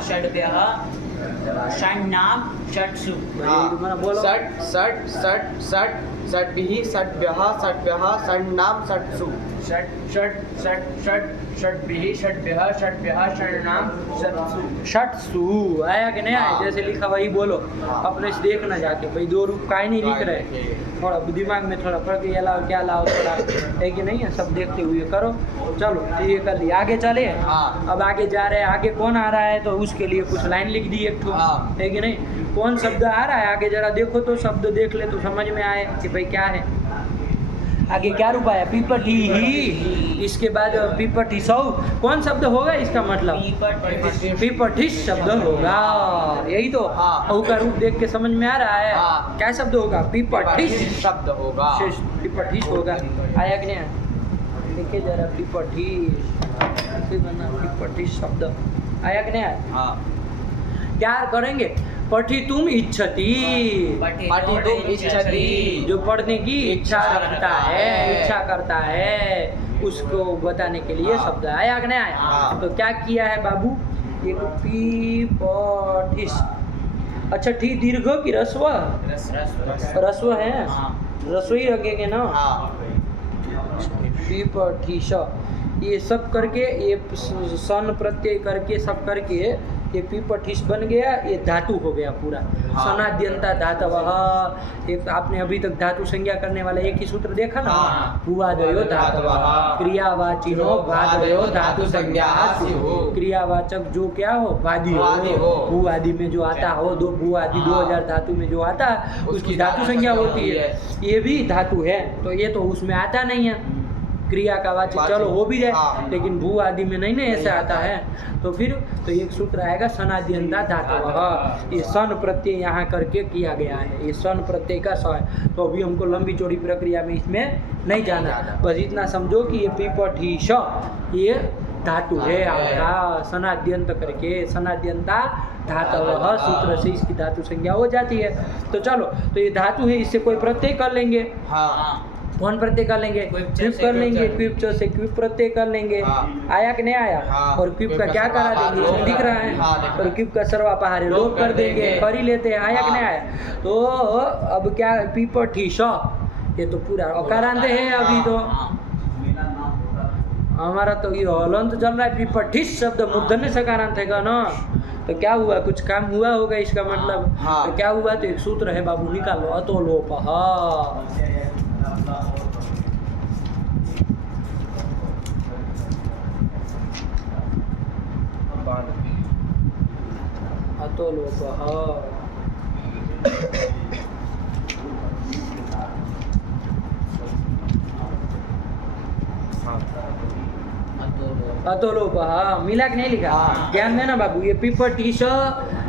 षण्णाम षट्सु। बोलो। षट् षट् षट् षट् षड्भिः षड्भ्यः षड्भ्यः षण्णाम षट्सु। षट् षट् षट् षट् षड्भिः षड्भ्यः षड्भ्यः षण्णाम षट्सु। षट्सु आया कि नहीं आया? हाँ। जैसे लिखा वही बोलो। हाँ। अपने से देखना जाके भाई दो रूप का ही नहीं लिख रहे। थोड़ा दिमाग में थोड़ा प्रक्रिया लाओ, क्या लाओ, थोड़ा है कि नहीं है, सब देखते हुए करो। चलो तो ये कर लिया, आगे चले। हाँ। अब आगे जा रहे हैं, आगे कौन आ रहा है तो उसके लिए कुछ लाइन लिख दी एक ठो, हाँ। है कि नहीं? कौन शब्द आ रहा है आगे जरा देखो तो, शब्द देख ले तो समझ में आए कि भाई क्या है। आगे क्या रूप आया? पीपटी ही। इसके बाद पीपटी सौ कौन शब्द होगा इसका मतलब? पीपटिश शब्द होगा। यही तो। हाँ। औ का रूप देख के समझ में आ रहा है। हाँ। क्या शब्द होगा? पीपटिश शब्द होगा। पीपटिश होगा। आया कि नहीं? देखिए जरा पीपटिश ऐसे बना, पीपटिश शब्द आया कि नहीं आया? हाँ। क्या करेंगे? पठितुम इच्छति। पठितुम इच्छति। जो पढ़ने की इच्छा रखता है, इच्छा करता है, उसको बताने के लिए हाँ। शब्द आया कि नहीं आया? हाँ। तो क्या किया है बाबू? एक पीपठिस। अच्छा ठी दीर्घ की रस्व? रस्व है, रस्व ही रखेंगे ना। हाँ। पीपठिस ये सब करके, ये सन प्रत्यय करके सब करके ये पीपठिस बन गया। ये धातु हो गया पूरा। हाँ। सनाद्यंता धातवः। एक आपने अभी तक धातु संज्ञा करने वाला एक ही सूत्र देखा ना। हाँ। भूवादयो धातवः क्रियावाचिनो भादयो धातु संज्ञा स्युः। क्रियावाचक जो क्या हो? वादी वादी हो। हो। भूवादि में जो आता हो, दो भूवादि हाँ। 2000 धातु में जो आता है उसकी उसकी धातु धातु संज्ञा संज्ञा होती है। होती ये भी धातु है, तो ये तो उसमें आता नहीं है। क्रिया का वाचक वाचक। चलो हो भी जाए, हाँ। लेकिन भू आदि में नहीं ना ऐसे आता है। तो फिर तो एक सूत्र आएगा सनाद्यंता धातु। ये सन प्रत्यय यहाँ करके किया गया है। ये सन प्रत्यय का स है। तो अभी हमको लंबी चौड़ी प्रक्रिया में इसमें नहीं जाना। बस इतना समझो कि ये पीपठी श ये धातु है आपका। सनाद्यंत करके सनाद्यंता धातवः सूत्र से इसकी धातु संज्ञा हो जाती है। तो चलो तो ये धातु है, इससे कोई प्रत्यय कर लेंगे। हाँ। कौन प्रत्यय कर लेंगे? क्विप कर लेंगे। क्विप से क्विप प्रत्यय कर लेंगे। हाँ। आया कि नहीं आया? हाँ। और क्विप का क्या करा देंगे? इसमें दिख रहा है। हाँ, और क्विप का सर्वापहार्य लोप कर देंगे, कर ही लेते हैं। आया कि नहीं आया? तो अब क्या? पीपठी श ये तो पूरा अकारांत है अभी तो। हमारा तो ये हलंत चल रहा है। पीपठिस शब्द मूर्धन्य सकारांत है ना। तो क्या हुआ? कुछ काम हुआ होगा इसका मतलब। हाँ। तो क्या हुआ? तो एक सूत्र है बाबू, निकालो। अतो लोपः। अतो लोपः। अतो लोपः मिला कि नहीं लिखा? हाँ। ध्यान देना बाबू। ये पीपटिश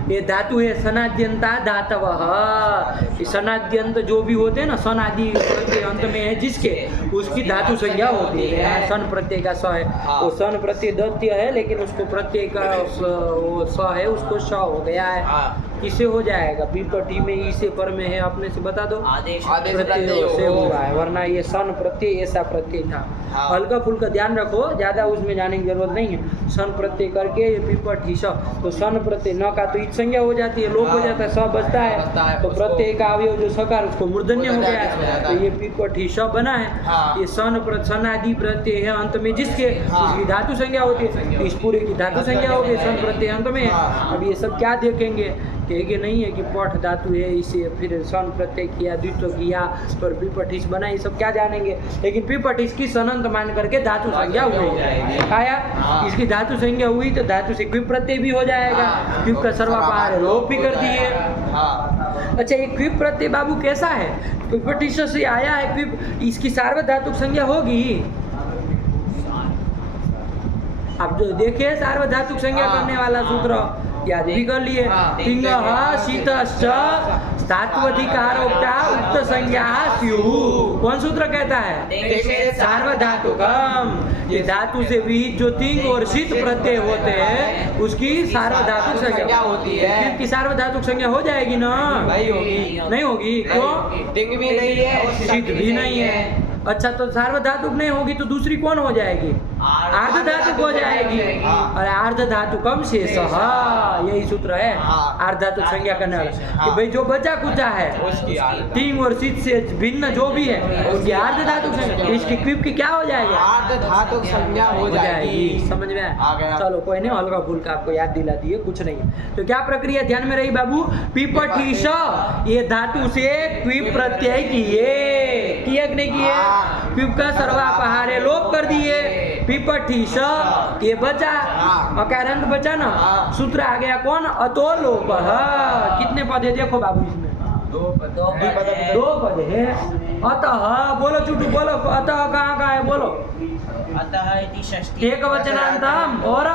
ये धातु है सनाद्यंता धातवः। ये सनाद्यंत जो भी होते हैं ना, सन आदि के अंत में है जिसके, उसकी धातु संज्ञा होती है। यहाँ सन प्रत्यय का स है। हाँ। वो सन प्रत्यय दत्य है, लेकिन उसको प्रत्यय का वो स है, उसको श हो गया है। हाँ। किसे हो जाएगा? पीपटी में ई से पर में है, अपने से बता दो। आदेश आदेश प्रत्यय प्रत्यय से हो। हुआ है, वरना ये सन प्रत्यय ऐसा प्रत्यय था। हाँ। हल्का फुल्का ध्यान रखो, ज्यादा उसमें जाने की जरूरत नहीं है। सन प्रत्यय करके ये पीपठी स, तो सन प्रत्यय न का तो इत संज्ञा हो जाती है, लोप हो जाता है, स बचता बचता है। है, तो उसको- प्रत्यय का अवयव जो सकार उसको मूर्धन्य हो गया हो जाता है। है। तो ये पीपठी स बना है। हाँ। ये सन आदि प्रत्यय है अंत में जिसके, हाँ। उसकी धातु संज्ञा होती है। इस पूरे की धातु संज्ञा होगी, सन प्रत्यय अंत में है। हाँ। अब ये सब क्या देखेंगे कि नहीं है कि पठ धातु है, इसे फिर सन प्रत्यय किया, द्वित्व किया, पर पीपठिस बना, ये सब क्या जानेंगे। लेकिन पीपठिस की सनंत मान करके धातु संज्ञा हुई आया। हाँ। इसकी धातु संज्ञा हुई तो धातु से क्विप प्रत्यय भी हो जाएगा। हाँ। क्विप का सर्वापहार लोप भी कर दिए। हाँ। अच्छा ये क्विप प्रत्यय बाबू कैसा है? पीपठिस से आया है क्विप, इसकी सार्वधातुक संज्ञा होगी। अब जो देखिए सार्वधातुक संज्ञा हाँ। करने वाला सूत्र याद भी कर लिए। हाँ। तिंग शीतश्च धात्वधिकारोक्ता उक्त संज्ञा स्युः। कौन सूत्र कहता है? सार्वधातुकम। ये धातु से भी जो तिंग और शीत प्रत्यय होते हैं उसकी सार्वधातुक संज्ञा होती है। की सार्वधातुक संज्ञा हो जाएगी ना? नहीं होगी। नहीं होगी। क्यों? टिंग भी नहीं है और शीत भी नहीं है। अच्छा तो सार्वधातुक नहीं होगी तो दूसरी कौन हो जाएगी? आर्ध धातुक हो जाएगी। और आर्ध धातुकम शेष, यही सूत्र है आर्ध धातुक संज्ञा करने वाला कि भाई जो बचा कुचा है टीम और सिद्ध से भिन्न जो भी है उसकी आर्ध धातुक संज्ञा, इसकी क्विप की क्या हो जाएगी? आर्ध धातुक संज्ञा हो जाएगी। समझ में आ गया। चलो कोई नहीं, हल्का फुल्का आपको याद दिला दिए, कुछ नहीं है। तो क्या प्रक्रिया ध्यान में रही बाबू? पिपठीश, ये धातु से क्विप प्रत्यय किए कि नहीं किए? क्विप का सर्वापहारे लोप कर दिए। पिपठीश ये बचा, अकारांत बचा ना, सूत्र आ गया कौन? अतो लोप। कितने पद है देखो बाबू इसमें? दो पद है। अतः बोलो चुटू बोलो, अतः कहाँ है बोलो? अतः इति षष्ठी एक वचनांतम और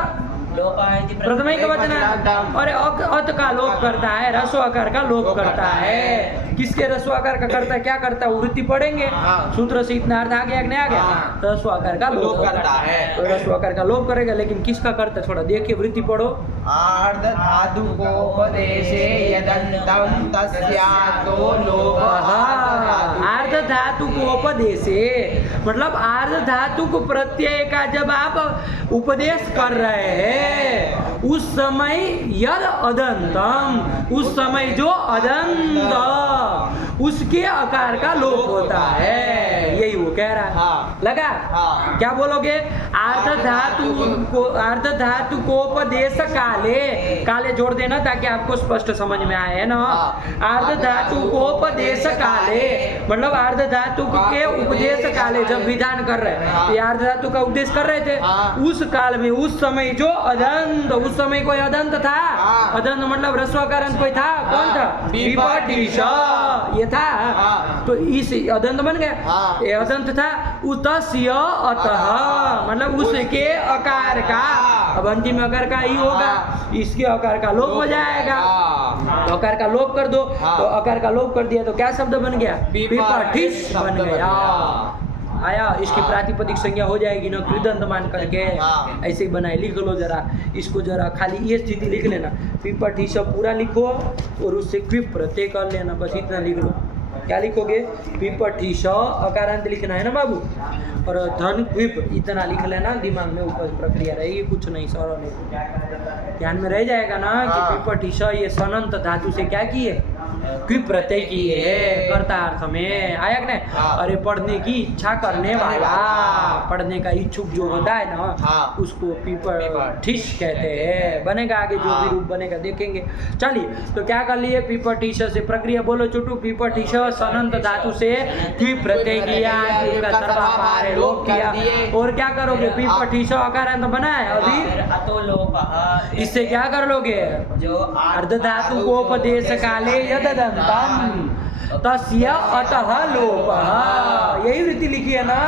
लोपः इति प्रथमिक वचनांतम। अरे अत का लोप करता है, ह्रस्व आकार का लोप करता है। किसके ह्रस्व आकार का करता है? क्या करता है? वृत्ति पढ़ेंगे सूत्र से इतना अर्थ आ गया कि नहीं आ गया? ह्रस्व आकार का लोप करता है, तो ह्रस्व आकार का लोप करेगा। लेकिन किसका करता है? थोड़ा देखिए, वृत्ति पढ़ो। आर्ध धातुकोपदेशे यदन्तं तस्यातो लोपः। आर्ध धातु को उपदेशे मतलब आर्ध धातु को प्रत्यय का जब आप उपदेश कर रहे हैं उस समय यद अदंतम, उस समय जो अदंत उसके आकार का लोप होता है, यही वो कह रहा है। लगा? क्या बोलोगे? आर्ध धातु को उपदेश काले, काले जोड़ देना ताकि आपको स्पष्ट समझ में आए, है ना? आर्ध धातु को उपदेश काले मतलब आर्ध धातु के उपदेश काले, जब विधान कर रहे हैं ये आर्ध धातु का उपदेश कर रहे थे उस काल में, उस समय जो अदंत, उस समय कोई अदंत था। अदंत मतलब ह्रस्वकारंत कोई था, कौन था? विपठीश, ये था। तो इस अदंत बन गया, ये अदंत था। उतस्य अतः मतलब उसके आकार का, अब अंतिम आकार का ही होगा, इसके आकार का लोप हो जाएगा। तो आकार का लोप कर दो, तो आकार का लोप कर दिया तो क्या शब्द बन गया? विपठीश बन गया। आया, इसकी प्रातिपदिक संज्ञा हो जाएगी ना कृदंत मान करके। ऐसे ही बनाए, लिख लो जरा इसको, जरा खाली ये स्थिति लिख लेना। पिपठीश पूरा लिखो और उससे क्विप प्रत्यय कर लेना, बस इतना लिख लो। क्या लिखोगे? पिपठीश अकारांत लिखना है ना बाबू, और धन क्विप इतना लिख लेना, दिमाग में ऊपर प्रक्रिया रहेगी, कुछ नहीं सरल नहीं, ध्यान में रह जाएगा ना कि पिपठीश ये सनंत धातु से क्या किए? क्विप प्रत्यय की है, कर्ता अर्थ में। आया कि नहीं? अरे पढ़ने की इच्छा करने वाला, पढ़ने का इच्छुक जो होता है ना उसको पिपठीश कहते हैं। बनेगा आगे जो भी रूप बनेगा देखेंगे। चलिए, तो क्या कर लिए? पिपठीश से प्रक्रिया बोलो चुटू। पिपठीश सनंत धातु से क्विप प्रत्यय किया, लोप किया, और क्या करोगे? पिपठीश अकारांत बनाए अभी, अतो लोपः, इससे क्या कर लोगे? जो अर्ध धातु को उपदेश काले यददंतम तस्य अतः लोपः, यही वृत्ति लिखी है ना?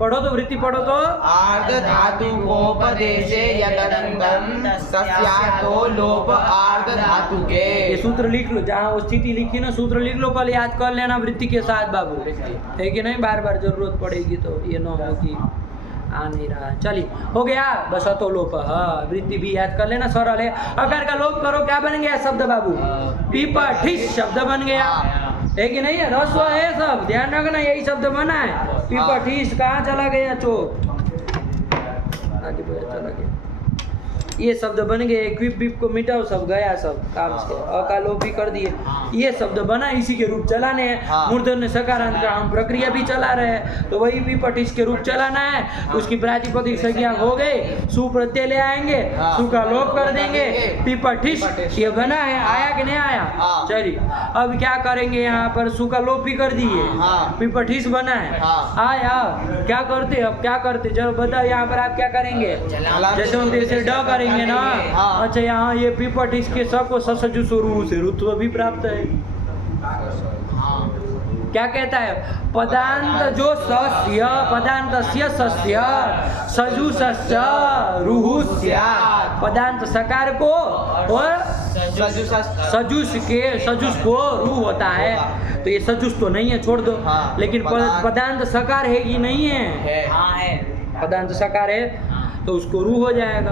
पढ़ो तो, वृत्ति पढ़ो तो। आर्ध धातुकोपदेशे यदन्तं तस्यातो लोप आर्ध धातु के। ये सूत्र लिख लो, जहाँ वो स्थिति लिखी ना सूत्र लिख लो, कल याद कर लेना वृत्ति के साथ बाबू, है कि नहीं? बार बार जरूरत पड़ेगी तो ये ना हो कि आ नहीं रहा। चलिए, हो गया बस अतो लोप। वृत्ति भी याद कर लेना, सरल है। आकार का लोप करो, क्या बन गया शब्द बाबू? पिपठीश शब्द बन गया, है कि नहीं? ह्रस्व है सब, ध्यान रखना, यही शब्द बना है। पिपठीश कहाँ चला गया? चोट आगे चला गया, ये शब्द बन गए। क्विप विप को मिटाओ, सब गया, सब काम से अकालोप भी कर दिए। ये शब्द बना, इसी के रूप चलाने हैं। मूर्धन्य सकारांत का हम प्रक्रिया भी चला रहे हैं, तो वही पिपठीश के रूप चलाना है। उसकी प्रातिपदिक संज्ञा हो गई, सु प्रत्यय ले आएंगे, सु का लोप कर देंगे, पिपठीश ये बना है। आया कि नहीं आया? चलिए, अब क्या करेंगे? यहाँ पर सु का लोप भी कर दिए, पिपठीश बना है। आया, क्या करते? अब क्या करते जरा बताओ। यहाँ पर आप क्या करेंगे? जैसे हम जैसे ड करेंगे ना। अच्छा, यहाँ ये पिपठीश के स को ससजु स्वरू से रुत्व भी प्राप्त है। क्या कहता है? पदांत जो सस्य, पदांतस्य सस्य सजु सस्य रुहु स्यात्। पदांत सकार को और सजुष के, सजुष को रू होता है, तो ये सजुष तो नहीं है, छोड़ दो। लेकिन पदांत सकार है कि नहीं है? पदांत सकार है तो उसको रू हो जाएगा।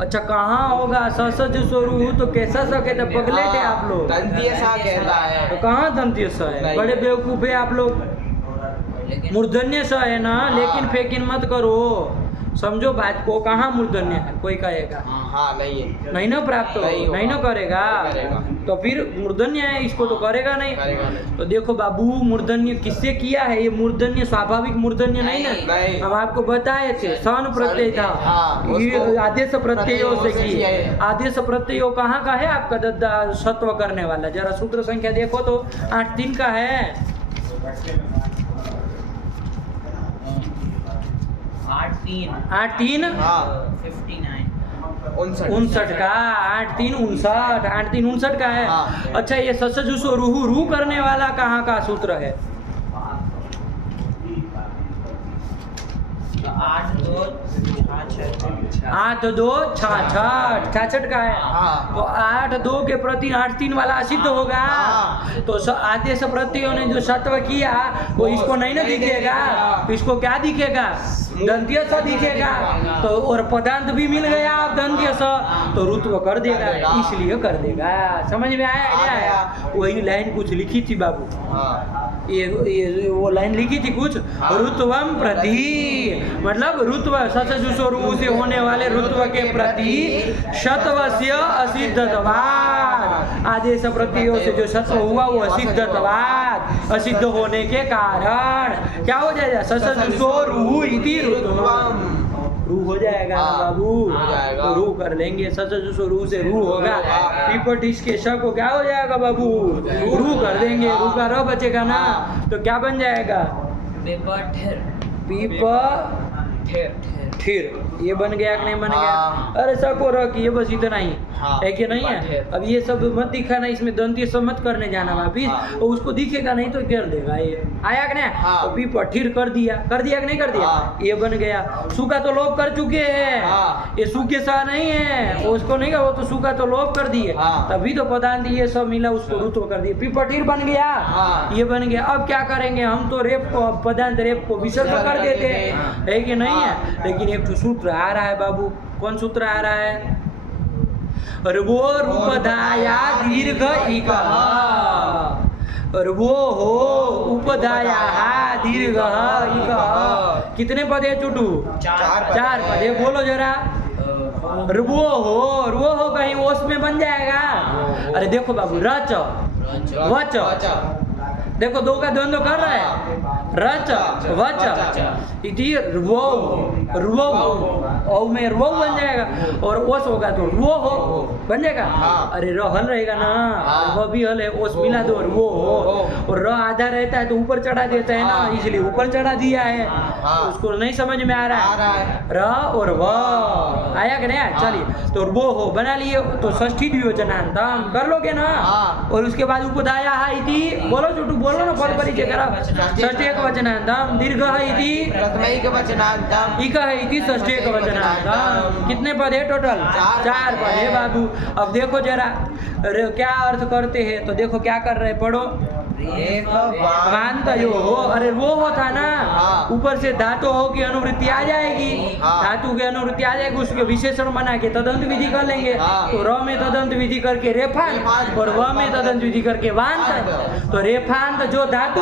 अच्छा, कहाँ होगा? ससज स्वरू तो कैसा सा कहते? पगले थे आप लोग, दंतीय सा कहता है। तो कहाँ दंतीय सा है? बड़े बेवकूफ है आप लोग। लेकिन मूर्धन्य स है ना, हाँ। लेकिन फेकिन मत करो, समझो बात को। कहाँ मूर्धन्य है कोई कहेगा? हाँ नहीं है, नहीं ना प्राप्त हो, नहीं होगा। नहीं ना करेगा, नहीं करेगा। तो फिर मूर्धन्य है, इसको तो करेगा नहीं। करेगा नहीं। तो देखो बाबू, मूर्धन्य किससे किया है? ये मूर्धन्य स्वाभाविक मूर्धन्य नहीं नहीं। ना, हम आपको बताए थे सन प्रत्यय था, हाँ, ये उसको आदेश प्रत्ययों से प्रत्ययों से की। किया है। आदेश प्रत्यय कहाँ का है आपका दद्दा सत्व करने वाला? जरा सूत्र संख्या देखो तो 8-3 का है। 8-3 हाँ 59 59 का, 8-3 59, 8-3 59 का है। हाँ। अच्छा, ये ससजुसो रूहु रू करने वाला कहाँ का सूत्र है? 8-2-66 का है। हाँ। तो 8-2 के प्रति 8-3 वाला असिद्ध होगा। हाँ। तो आदेश प्रत्ययों ने जो सत्व किया वो इसको नहीं ना नहीं दिखेगा, दिखेगा। इसको क्या दिखेगा? दंत्य स दिखेगा। तो और पदांत भी मिल गया अब दंत्य स, तो रुत्व कर देगा, इसलिए कर देगा। समझ में आया? क्या आया? वही लाइन कुछ लिखी थी बाबू, हाँ ये वो लाइन लिखी थी कुछ, ऋत्वम प्रति, मतलब ऋत्व ससजुसो रू से होने वाले ऋत्व के प्रति शतवस्य असिद्धत्वात्, आदेश प्रत्ययों से जो सत्व हुआ वो असिद्धत्वात्, असिद्ध होने के कारण क्या हो जाएगा? ससजुसो रू इति ऋत्वम, रू हो जाएगा ना हाँ, बाबू, हो जाएगा। तो रू कर लेंगे, ससजुसो रू से रू होगा, हाँ। पीपट इसके श को क्या हो जाएगा बाबू? रू कर देंगे, रू का र बचेगा ना, तो क्या बन जाएगा? पीप ठिर, ये बन गया कि नहीं बन गया? हाँ। अरे सको रख, ये बस इतना ही हाँ। है कि नहीं है? अब ये सब मत दिखाना, इसमें दंती सब मत करने जाना वापिस, हाँ। और उसको दिखेगा नहीं तो कर देगा ये। आया कि नहीं? हाँ। तो पीप ठिर कर दिया कि नहीं कर दिया? हाँ। ये बन गया। सूखा तो लोप कर चुके हैं, हाँ। ये सूखे सा नहीं है, उसको नहीं वो तो सूखा तो लोप कर दिए, हाँ। तभी तो पदांत ये सब मिला, उसको रुत्व कर दिए, पीपठीर बन गया। हाँ। ये बन गया। अब क्या करेंगे हम? तो रेप को, पदांत रेप को विसर्ग कर देते हैं, है कि नहीं है? लेकिन एक तो सूत्र आ रहा है बाबू, कौन सूत्र आ रहा है? और वो रूपधाया दीर्घ इकः, और वो हो उपधाया दीर्घ इकः। कितने पद है चुटू? 4 पद है। बोलो जरा, रुबो हो कहीं ओस में बन जाएगा? अरे देखो बाबू, रच वच, देखो दो का द्वंद्व कर रहा है, रच वच इति रुवो, औ में रुवो बन जाएगा, और ओस होगा तो रुवो हो बन जाएगा। अरे र हल रहेगा ना, वह भी हल है, ओस मिला दो रुवो हो, और र आधा रहता है तो ऊपर चढ़ा देता है ना, इसलिए ऊपर चढ़ा दिया है। उसको नहीं समझ में आ रहा है? र और व आया कि नहीं? चलिए, तो वो हो बना लिए, तो षष्ठी द्विवचनांतम कर लोगे ना, और उसके बाद उपधाया इति, बोलो चुटू, बोलो ना, फल परिचय करा। षष्ठी एक वचनांतम, दीर्घ इति प्रथमैक वचनांतम, इक है इति षष्ठी एक वचनांतम। कितने पद है टोटल? 4 पद है बाबू। अब देखो जरा क्या अर्थ करते हैं, तो देखो क्या कर रहे, पढ़ो। वांतयो हो, अरे वो हो था ना, ऊपर से धातु हो की अनुवृत्ति आ जाएगी, धातु की अनुवृत्ति आ जाएगी, उसके विशेषण बना के तदंत विधि कर लेंगे। तो र में तदंत विधि करके रेफांत, और व में तदंत विधि करके वांत। तो रेफांत जो धातु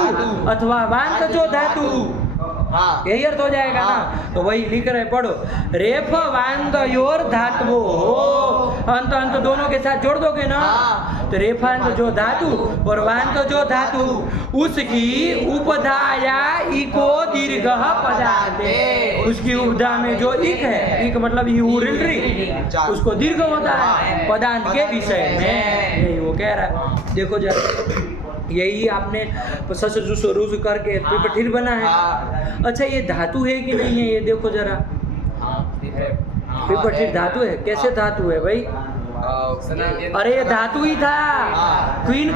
अथवा वांत जो धातु, यही अर्थ हो जाएगा ना। तो वही लिख रहे, पढ़ो। रेफ वांत योर धातु हो, अंत अंत दोनों के साथ जोड़ दोगे ना, तो रेफांत जो धातु और वांत जो धातु, उसकी उपधाया इको दीर्घ पदाते, उसकी उपधा में जो इक है, इक मतलब यूरिलरी, उसको दीर्घ होता है पदांत के विषय में, यही वो कह रहा है। देखो जरा, यही आपने ससजुसोरुस करके पिपठिर बना है। अच्छा, ये धातु है कि नहीं है? ये देखो जरा, पिपठिर धातु है। कैसे धातु है भाई? अरे ये धातु ही था, क्वीन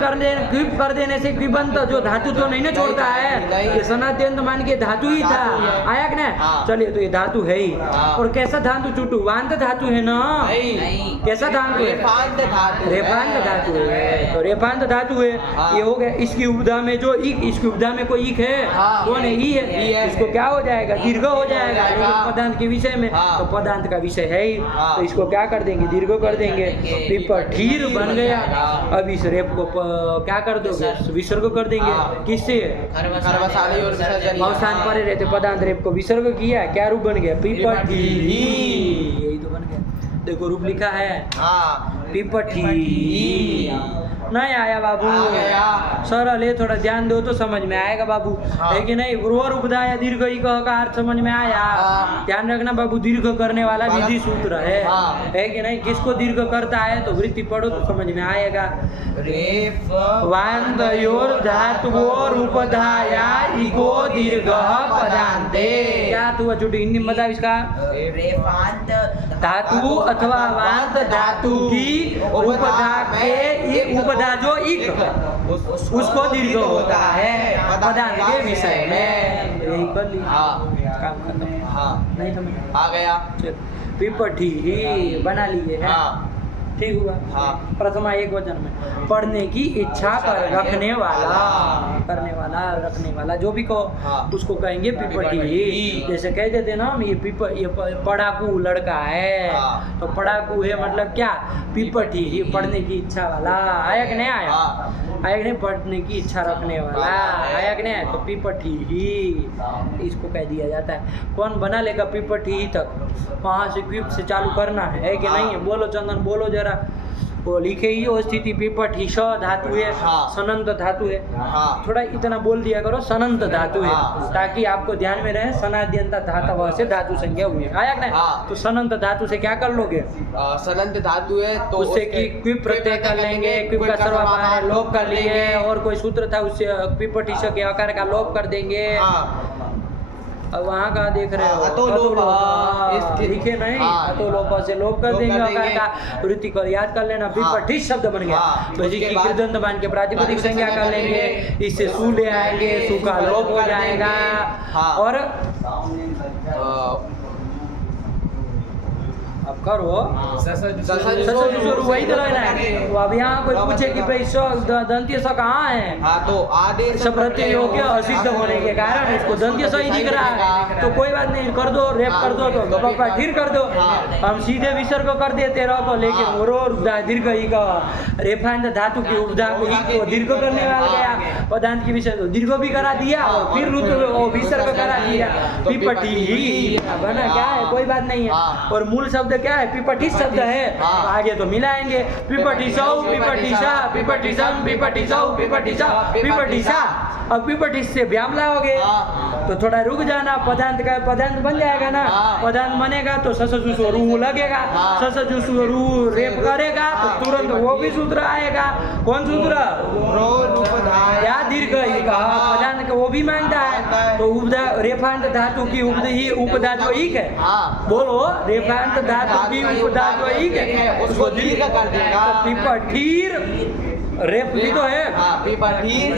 कर देने से क्विबंत जो धातु तो नहीं ना छोड़ता है, ये सनाद्यंत मान के धातु ही था। आया कि नहीं? चलिए, तो ये धातु है ही। और कैसा धातु चुटू? वांत धातु है ना? कैसा धातु है? रेफांत धातु है। तो रेफांत धातु है, ये हो गया। इसकी उपधा में जो इक, इसकी उपधा में कोई इक है, कौन है? ई है। इसको क्या हो जाएगा? दीर्घ हो जाएगा। लेकिन पदांत के विषय में तो पदांत का विषय है ही, तो इसको क्या कर देंगे? दीर्घ कर देंगे। जाएंगे। पिपठीर बन गया। अब इस रेप को क्या कर दोगे? विसर्ग कर देंगे। हाँ। किससे? खरवसानी और विसर्जनीय। अवसान परे रहते पदांत रेप को विसर्ग किया, क्या रूप बन गया? पिपठी। यही तो बन गया, देखो रूप लिखा है हाँ पिपठी। नहीं आया बाबू? आ गया। सरल है, थोड़ा ध्यान दो तो समझ में आएगा बाबू। हाँ। है कि नहीं? रोर उपधाया दीर्घ ई का अर्थ समझ में आया? हाँ। ध्यान रखना बाबू, दीर्घ करने वाला विधि सूत्र है। हाँ। है कि नहीं? किसको दीर्घ करता है तो वृत्ति पढ़ो तो समझ में आएगा। रेफ वांतयोर धातुओर उपधाया इको दीर्घ पदान्ते। क्या हुआ छोटी हिंदी में बताओ इसका? रेफांत धातु अथवा वांत धातु की उपधा के उपधा जो इक उसको दीर्घ होता है पदांत के विषय में। यही कर लिया, हाँ। काम खत्म। हाँ नहीं समझ? आ गया। चल, पिपठी ही बना लिए है। हाँ ठीक हुआ। हाँ। प्रथमा एक वचन में पढ़ने की इच्छा कर रखने वाला, करने वाला, रखने वाला, जो भी कहो हाँ। उसको कहेंगे पिपठी। पिपठी। जैसे कह देते हैं ना हम, ये पढ़ाकू लड़का है। हाँ। तो पढ़ाकू है मतलब क्या? पिपठी, ये पढ़ने की इच्छा वाला। आया कि नहीं आया? हाँ। आया कि नहीं? पढ़ने की इच्छा रखने वाला आया कि नहीं? तो पिपठी ही इसको कह दिया जाता है। कौन बना लेगा पिपठी ही तक? वहाँ से क्विप से चालू करना है कि नहीं है? बोलो चंदन, बोलो जरा। वो लिखे ही वो स्थिति पिपठी स धातु है, हाँ। सनंत धातु है। हाँ। थोड़ा इतना बोल दिया करो, सनंत धातु है, हाँ। ताकि आपको ध्यान में रहे। सनाद्यंता धातु से धातु संज्ञा हुई है। आया कि नहीं? हाँ। तो सनंत धातु से क्या कर लोगे? सनंत धातु है तो उससे की क्विप प्रत्यय कर लेंगे। क्विप का सर्वमान्य लोप कर लिए, और कोई सूत्र था उससे पिपठी स के आकार का लोप कर देंगे। हाँ। अब वहाँ का देख रहे हो? अतोलोप, अतोलोप लिखे नहीं? हाँ। अतोलोप से लोप कर लोप देंगे। कर आकार देंगे। का वृत्ति को याद कर लेना। पिपठी शब्द बन गया। हाँ। तो जी उसके की बाद कृदंत मान के प्रातिपदिक संज्ञा कर लेंगे। इससे सु ले आएंगे, सु का लोप हो जाएगा। हाँ। और अब करो वही तो रहना है। तो अब यहाँ कोई पूछे कि भाई दंत्य स कहाँ है? हाँ तो आदेश सब प्रत्यय योग्य असिद्ध होने के कारण उसको दंत्य स ही दिख रहा है। तो कोई बात नहीं, कर दो, रेप कर दो, तो पापा ठीक कर दो। हम सीधे विसर्ग कर देते रहो तो, लेकिन रोर दीर्घ ही का रेफांत धातु की उपधा को दीर्घ करने वाला गया। पदांत की विसर्ग तो दीर्घ भी करा दिया और फिर विसर्ग करा दिया। पिपठी ही बना, क्या है? कोई बात नहीं है। और मूल शब्द क्या है? पिपठी शब्द है। आगे तो मिलाएंगे पिपठी सौ, पिपठी सा, पिपठी सम, पिपठी सौ, पिपठी सा, पिपठी सा। अब पिपठी से व्याम लाओगे तो थोड़ा रुक जाना। पदांत का पदांत बन जाएगा ना। पदांत बनेगा तो ससजु रू लगेगा। ससजु रू रेप करेगा तो तुरंत वो भी सूत्र आएगा। कौन सूत्र? या दीर्घ ही का पदांत का वो भी मानता है। तो उपधा रेफांत धातु की उपधा जो एक है, बोलो रेफांत धातु की उपधा जो एक है उसको दीर्घ कर देगा। पिपठीर रेप भी तो है। पिपठीर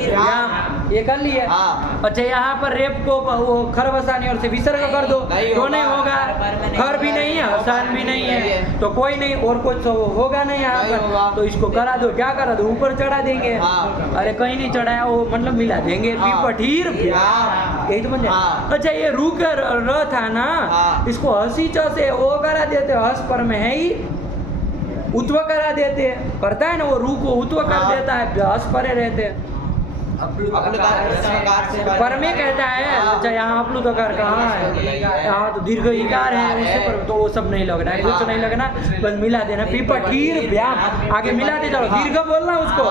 ये कर लिए। अच्छा, यहाँ पर रेप को वो खरवसानी और से विसर्ग कर दो तो नहीं होगा। खर भी नहीं है, हसान भी नहीं है, तो कोई नहीं, और कुछ तो होगा नहीं यहाँ पर। तो इसको करा दो। क्या करा दो? ऊपर चढ़ा देंगे। अरे कहीं नहीं चढ़ाया, वो मतलब मिला देंगे। पिपठीर यही तो बन जाए। अच्छा, ये रू का र था ना, इसको हसी च से वो करा देते, हस पर में है ही उत्व करा देते। करता है ना वो, रू को उत्व कर देता है, हस परे रहते हैं। पर में कहता है। अच्छा, यहाँ अपलुतकार कहाँ है? यहाँ तो दीर्घ इकार है, उससे पर तो वो सब नहीं लगना है, कुछ नहीं लगना, बस मिला देना। पिपठीर व्याम, आगे मिला दे चलो, दीर्घ बोलना उसको।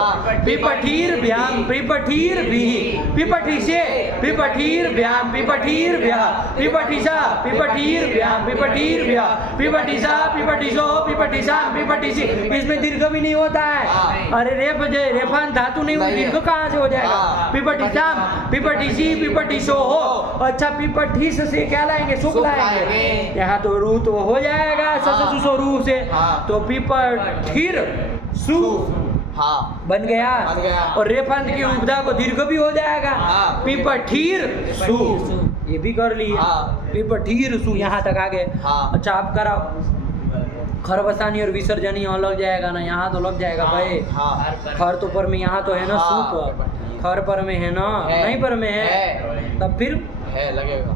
पिपठीर व्याम, पिपठीर भी, पिपठी से, पिपठीर व्याम, पिपठीर व्याम, पिपठीसा, पिपठीर व्याम, पिपठीर व्याम, पिपठीसा, पिपठीसो, पिपठीसा, पिपठीसी। इसमें दीर्घ भी नहीं होता है। अरे रेफान धातु नहीं हुई, दीर्घ कहाँ से हो जाएगा? पिपठीसाम, पिपठीसी, पिपठीसो हो। अच्छा, पिपठीस से क्या लाएंगे? सुख लाएंगे। यहाँ तो रू तो हो जाएगा ससुसो रू से, तो पिपठीर सु बन गया। और रेफांत की उपधा को दीर्घ भी हो जाएगा। पिपठीर सु, ये भी कर लिए। पिपठीर सु यहाँ तक आ गए। अच्छा, आप कराओ। खरवसानी और विसर्जनी यहाँ लग जाएगा ना? यहाँ तो लग जाएगा भाई। खर तो पर में, यहाँ तो है ना सु पर, खर पर में है ना? नहीं पर में है, तब फिर है लगेगा।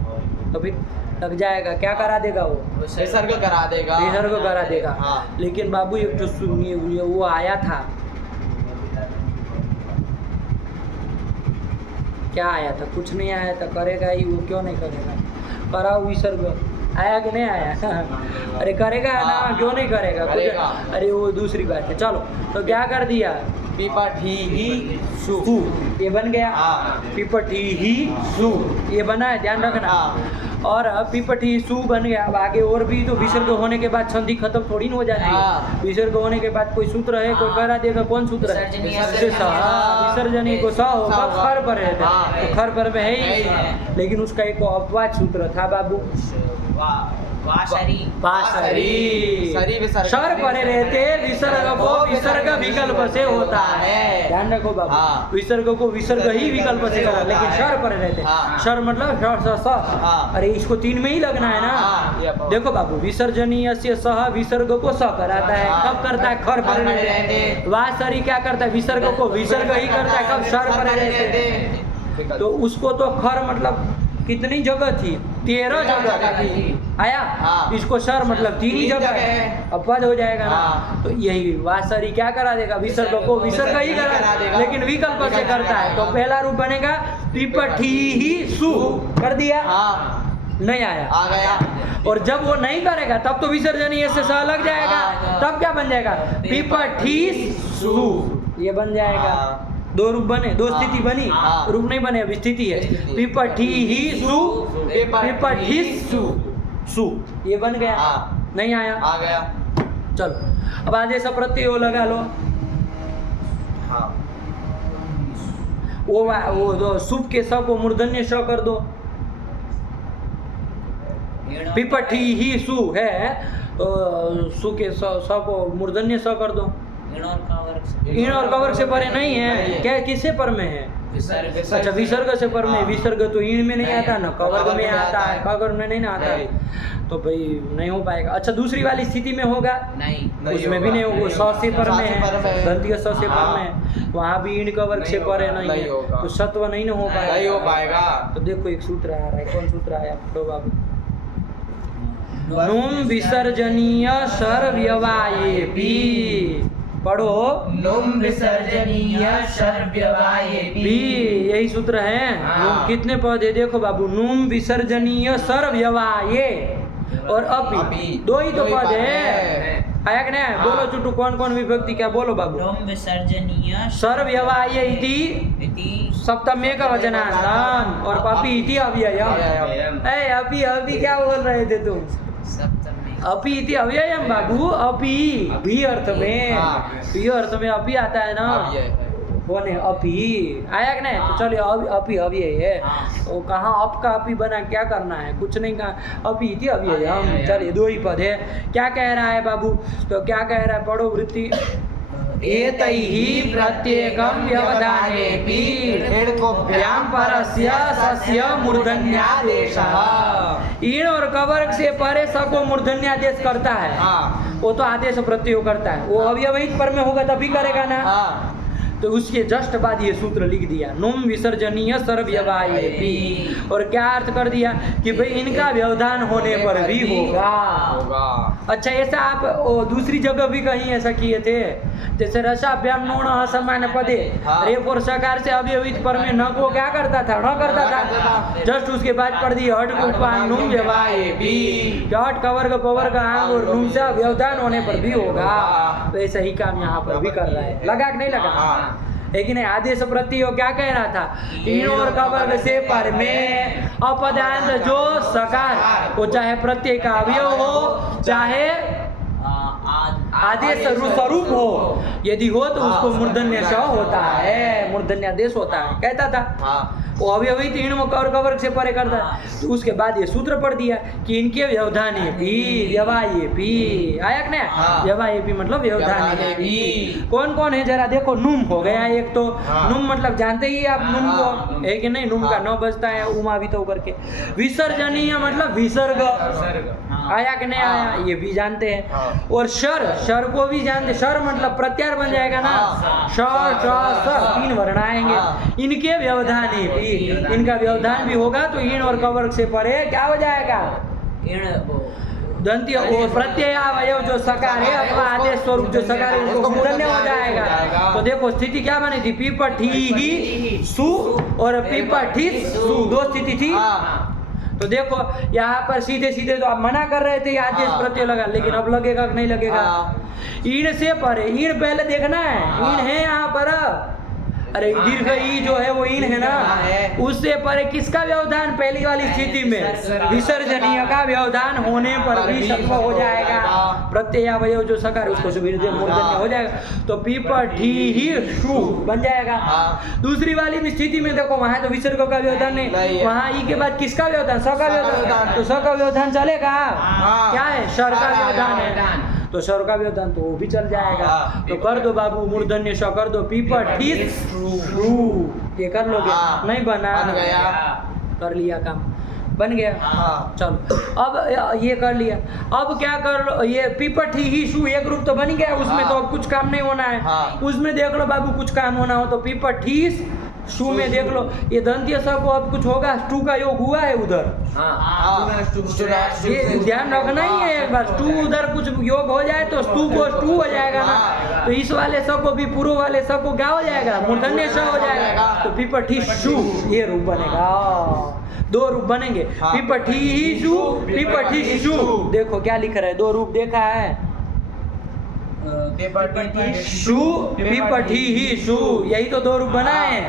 तो फिर लग जाएगा, क्या करा देगा वो? विसर्ग करा देगा। विसर्ग करा देगा। हाँ। लेकिन बाबू एक जो सुनिए वो आया था, क्या आया था? कुछ नहीं आया था, करेगा ही वो, क्यों नहीं करेगा? कराओ विसर्ग, आया कि नहीं आया? अरे करेगा ना, हाँ। क्यों नहीं करेगा? करेगा। अरे वो दूसरी बात है। चलो तो क्या कर दिया? पिपठी ही सु। ये बन गया। हाँ। पिपठी ही सु, ये बना है, ध्यान रखना। हाँ। और अब पिपठी सु बन गया। अब आगे और भी तो विसर्ग होने के बाद संधि खत्म थोड़ी ना हो जाती है। हाँ। विसर्ग होने के बाद कोई सूत्र है, कोई करा देगा, कौन सूत्र है? विसर्जनीय को स होगा, खर पर रहता है। हाँ। तो खर पर में है है ही, ही। लेकिन उसका एक अपवाद सूत्र था बाबू, वासरी बासरी। सरी विसर्ग शर परे रहते विसर्ग को विसर्ग विकल्प से होता है। ध्यान रखो बाबू, हाँ। विसर्ग को विसर्ग ही विकल्प से करा, लेकिन शर परे रहते। हाँ। शर मतलब श स स। हाँ। अरे इसको 3 में ही लगना है ना। हाँ, ये बहुत। देखो बाबू, विसर्जनीय से सह विसर्ग को स कराता है, हाँ। कब करता है? खर परे रहते। वासरी क्या करता है? विसर्ग को विसर्ग ही करता है, कब? शर परे रहते। तो उसको तो खर मतलब कितनी जगह थी? 13 जगह थी। आया? हाँ। इसको शर मतलब 3 ही तीन जगह जगह है, है। अपवाद हो जाएगा ना। हाँ। तो यही वासरी क्या करा देगा? विसर्ग को विसर्ग ही करा देगा, लेकिन विकल्प से करता है। तो पहला रूप बनेगा पिपठी ही सु, कर दिया? हाँ। नहीं आया। आ गया। और जब वो नहीं करेगा तब तो विसर्जनीय से स लग जाएगा। हाँ। तब क्या बन जाएगा? पिपठी सु, ये बन जाएगा। हाँ। 2 रूप बने, 2 हाँ। स्थिति बनी। हाँ। रूप नहीं बने, अभी स्थिति है। स्थिति। पिपठी ही सु, पिपठी सु, सु, ये बन गया। हाँ। नहीं आया। आ गया। चलो अब आदेश प्रत्यय लगा लो। हाँ। वो दो सुप के स को मूर्धन्य श कर दो। पिपठी ही सु है तो सु के स को मूर्धन्य स कर दो। इन और कवर्ग से परे नहीं है, क्या किससे पर में है? अच्छा विसर्ग से पर में। विसर्ग तो इन में नहीं आता ना, कवर्ग में आता है, कवर्ग में नहीं ना आता है, तो भाई नहीं हो पाएगा। अच्छा दूसरी वाली स्थिति में होगा? नहीं, उसमें भी नहीं होगा, 100 से पर में है, दंतीय 100 से पर में हाँ। है, वहाँ भी इन कवर्ग से परे नहीं नहीं है, होगा। तो सत्व नहीं ना हो पाएगा। नहीं हो पाएगा। तो देखो एक सूत्र आ रहा है, कौन सूत्र आया? पढ़ो बाबू। नुम विसर्जनीय शर व्यवायेपि, पढ़ो। नुम विसर्जनीय शर्व्यवायेपि। भी यही सूत्र है। हाँ। नुम कितने पद है? देखो बाबू, नुम विसर्जनीय सर व्यवाये और अपि, 2 ही तो पद है। आया कि नहीं? हाँ। बोलो चुट्टू, कौन कौन विभक्ति क्या? बोलो बाबू। नुम विसर्जनीय सर व्यवाये इति इति सप्तमे का वचनार्थम और पपि इति अव्ययम। ए अपि अपि क्या बोल रहे थे तुम? सप्तमी अपि इति अव्ययम बाबू। अपि भी अर्थ में, हाँ। भी अर्थ में अपि आता है ना। अब ये है। बोले अपी आया कि नहीं? तो चलिए अपी अव्यय है। तो कहाँ अप का अपी बना, क्या करना है? कुछ नहीं कहा, अपी थी अव्यय हम। चलिए 2 ही पद है। क्या कह रहा है बाबू? तो क्या कह रहा है? पढ़ो वृत्ति। एतैहि प्रत्येकं व्यवधानेपि इणकोभ्यां परस्य सस्य मूर्धन्यादेशः। ईण और कवर्ग से परे स को मूर्धन्यादेश करता है। हाँ। वो तो आदेश प्रत्यय करता है, वो अव्यवहित पर में होगा तभी करेगा ना। हाँ। तो उसके जस्ट बाद ये सूत्र लिख दिया, नुम विसर्जनीय सर्वव्यवायेपि। और क्या अर्थ कर दिया कि भाई इनका व्यवधान होने पर भी होगा। अच्छा ऐसा आप दूसरी जगह भी कहीं ऐसा किए थे, जैसे रसाभ्याम नोण असमान पदे, हाँ। रेप और सकार से अव्यवहित पर में न को क्या करता था? न करता था। जस्ट उसके बाद कर दिया हट कुपान नुम व्यवायेपि, हट कवर्ग पवर्ग आंग और नुम से व्यवधान होने पर भी होगा। तो ऐसा ही काम यहाँ पर भी कर रहा है। लगा कि नहीं लगा? लेकिन आदेश प्रत्यय क्या कह रहा था? इन और कवर्ग से पर में अपदांत जो सकार, वो चाहे प्रत्यय का अवयव हो चाहे आदेश स्वरूप हो, यदि हो तो उसको मूर्धन्य स होता है, मूर्धन्यादेश होता है। कहता था वो अव्यवहित ईण और कवर्ग से परे करता है। तो उसके बाद ये सूत्र पढ़ दिया कि इनके व्यवधाने भी व्यवायेपि। आया कि नहीं? व्यवायेपि मतलब व्यवधाने भी। कौन कौन है जरा देखो। नुम हो गया एक तो। नुम मतलब जानते ही आप नुम को, है कि नहीं? नुम का 9 बजता है उमा भी तो करके। विसर्जनीय मतलब विसर्ग। आया कि नहीं आया? ये भी जानते हैं। और शर, शर को भी जानते। शर मतलब प्रत्यार बन जाएगा ना। श श 3 वर्ण आएंगे। इनके व्यवधाने भी, इनका व्यवधान भी होगा तो इन और कवर्ग से परे क्या हो जाएगा? इण वो दंती और प्रत्यय अवयव जो सकार है अथवा आदेश स्वरूप जो सकार है उसको मूर्धन्य हो जाएगा। तो देखो स्थिति क्या बनी थी, पीपठी ही सु और पीपठी सु, दो स्थिति थी। तो देखो यहाँ पर सीधे सीधे तो आप मना कर रहे थे आदेश प्रत्यय लगा, लेकिन अब लगेगा कि नहीं लगेगा? ईण से परे, ईण पहले देखना है, ईण है यहाँ पर, अरे दीर्घ ई जो है वो ईन है ना, उससे परे किसका व्यवधान? पहली वाली स्थिति में विसर्जनीय का व्यवधान होने पर भी सत्व हो जाएगा। प्रत्यय अवयव जो सकार उसको मूर्धन्य हो जाएगा, तो पीपठी ही शु बन जाएगा। दूसरी वाली स्थिति में देखो वहां तो विसर्ग का व्यवधान नहीं, वहां ई के बाद किसका व्यवधान? स का व्यवधान, तो स का व्यवधान चलेगा। क्या है? शर का व्यवधान है, तो स्वर का व्यवधान तो वो भी चल जाएगा। तो कर दो बाबू मूर्धन्य श कर दो, पीपठी शु, ये कर लोगे? नहीं बना, बन गया, कर लिया काम, बन गया। चलो अब ये कर लिया, अब क्या कर लो, ये पीपठी ही शु एक रूप तो बन गया, उसमें तो अब कुछ काम नहीं होना है। उसमें देख लो बाबू कुछ काम होना हो तो पीपठी शु में देख लो, ये दंत्य स को अब कुछ होगा, टू का योग हुआ है उधर, ये ध्यान रखना ही है एक बार, टू उधर कुछ योग हो जाए तो टू को टू हो जाएगा ना, तो इस वाले स को भी पूर्व वाले स को क्या हो जाएगा? मूर्धन्य स हो जाएगा। तो पीपठी शु ये रूप बनेगा, दो रूप बनेंगे, पीपठी ही शु, पीपठी शु। देखो क्या लिख रहा है, दो रूप देखा है, शु पीपठी ही शु, यही तो दो रूप बना है।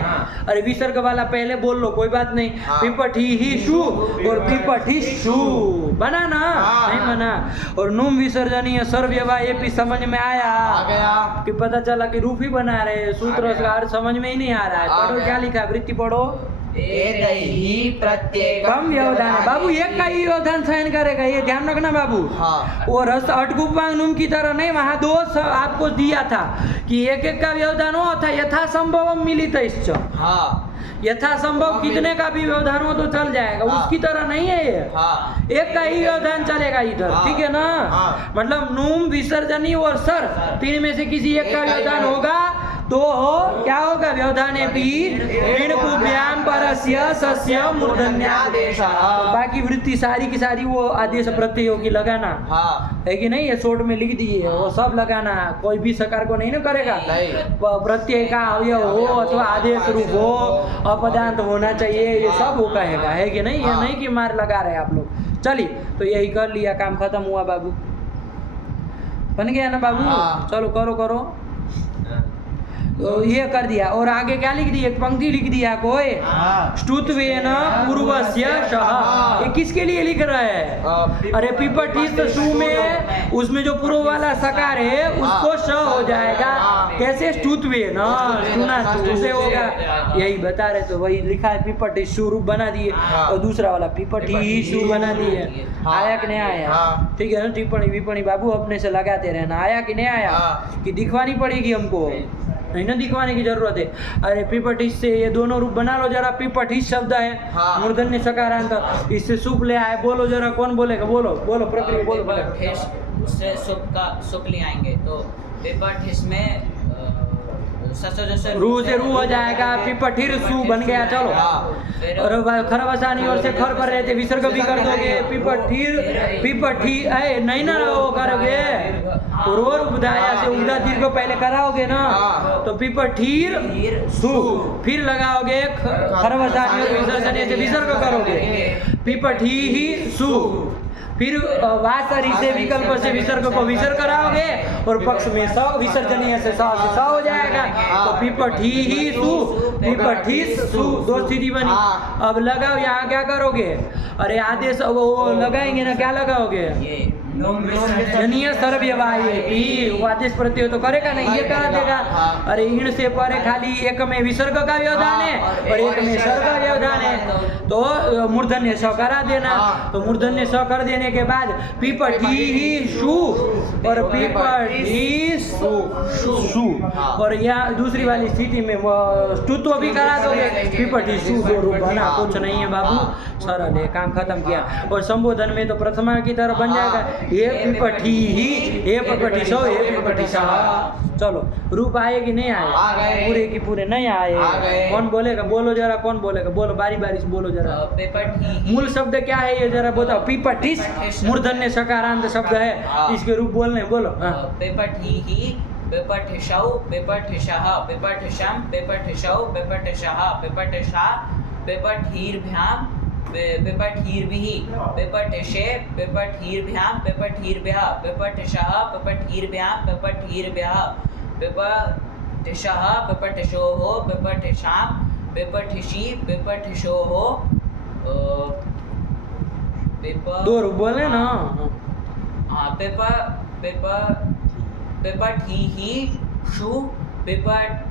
अरे विसर्ग वाला पहले बोल लो कोई बात नहीं, पीपठी ही शु और पीपठी शु बना ना? नहीं बना। और नुम विसर्जनीय सर्वयवा ये भी समझ में आया कि पता चला कि रूप ही बना रहे, सूत्र का अर्थ समझ में ही नहीं आ रहा है। पढ़ो क्या लिखा है, वृत्ति पढ़ो। कम व्यवधान है बाबू, एक का ही व्यवधान सहन करेगा, ये ध्यान रखना बाबू। वो रस अटकुपांगनुम की तरह नहीं, वहां दो आपको दिया था कि एक एक का व्यवधान हो था, यथा संभव मिलित इश्च, यथा संभव कितने का भी व्यवधान हो तो चल जाएगा, उसकी तरह नहीं है ये, एक का ही व्यवधान चलेगा इधर, ठीक है ना? मतलब नुम विसर्जनी और सर तीन में से किसी एक का व्यवधान होगा तो क्या होगा? व्यवधान है ऋणकुभ्याम परस्य सस्य मूर्धन्यादेश। बाकी वृत्ति सारी की सारी वो आदेश प्रत्ययों की लगाना है कि नहीं, ये शॉर्ट में लिख दिए, वो सब लगाना, कोई भी सकार को नहीं ना करेगा। प्रत्यय का अवयव हो अथवा आदेश रूप हो, अपदांत होना चाहिए, ये सब वो कहेगा, है कि नहीं? ये नहीं कि मार लगा रहे आप लोग। चलिए तो यही कर लिया, काम खत्म हुआ बाबू, बन गया ना बाबू? चलो करो करो, तो ये कर दिया। और आगे क्या लिख दिया? एक पंक्ति लिख दिया कोई, स्तुत्वेन पूर्वस्य शः, ये किसके लिए लिख रहा है? अरे पीपठी शु में उसमें जो पूर्व वाला सकार है उसको श हो जाएगा, कैसे? स्तुत्वेन, सुना से होगा, यही बता रहे, तो वही लिखा है, पीपठी शु रूप बना दिए, और दूसरा वाला पीपठी ही शु बना दिए। आया कि नहीं आया? ठीक है ना? टिप्पणी विपणी बाबू अपने से लगाते रहना, आया कि नहीं आया, कि दिखवानी पड़ेगी हमको, नहीं ना दिखवाने की जरूरत है। अरे पीपठिस से ये दोनों रूप बना लो जरा, पीपठिस शब्द है मूर्धन्य सकारांत, इससे सुप ले आए, बोलो जरा, कौन बोलेगा? बोलो बोलो, प्रक्रिया बोलो। से सुप ले आएंगे तो पीपठिस में रू से रू हो जाएगा, पीपठिर सु बन गया। चलो, और खरवसानी और से खर पर रहते विसर्ग भी कर दोगे, पीपठिर पीपठी नहीं ना वो करोगे, पूर्व उपधाया से उदा दीर्घ पहले कराओगे ना, तो पीपठिर सु, फिर लगाओगे खरवसानी और विसर्जनी से विसर्ग करोगे, पीपठी ही सु, फिर वासरी से विकल्प से विसर्ग को विसर्ग कराओगे, और पक्ष में स विसर्जनीय से स हो जाएगा, तो पीपठी ही सु, पीपठी सु, दो स्थिति बनी। अब लगाओ, यहाँ क्या करोगे? अरे आदेश वो लगाएंगे ना, क्या लगाओगे? जनीय सर्वयवाये, वो आदेश प्रत्यय तो करेगा नहीं, ये करा देगा। अरे इन से परे खाली एक में विसर्ग का व्यवधान है और एक में सर्ग का व्यवधान है, तो मूर्धन्य स करा देना। तो मूर्धन्य स कर देने के बाद पीपठी ही शु और पीपठी सु, और यहाँ दूसरी वाली स्थिति में स्तुत्व भी करा दोगे, पीपठी सु, दो रूप बना, कुछ नहीं है बाबू, सरल है, काम खत्म किया। और संबोधन में तो प्रथमा की तरह बन जाएगा, हे पिपठी ही, हे पिपठी सौ, हे पिपठी सहा। चलो रूप आए कि नहीं आए? आ गए। पूरे की पूरे नहीं आए? आ गए। कौन बोलेगा? बोलो जरा, कौन बोलेगा? बोलो, बारी बारी से बोलो जरा। पिपठी मूल शब्द क्या है ये जरा बताओ। पिपठिस मूर्धन्य सकारांत शब्द है, हाँ। इसके रूप बोलने बोलो। हाँ। पिपठी ही, पिपठिषौ, पिपठिषः, पिपठिषं, पिपठिषौ, पिपठिषः, पिपठिषा, पिपठीर्भ्यां, पिपठीर्भिः, पिपठिषे, पिपठीर्भ्यां, पिपठीर्भ्यः, पिपठिषः, पिपठीर्भ्यां, पिपठीर्भ्यः, पिपठिषः, पिपठिषोः, पिपठिषां, पिपठिषि, पिपठिषोः, दो रूप बोलने ना। हाँ, पिपठीहि, शु,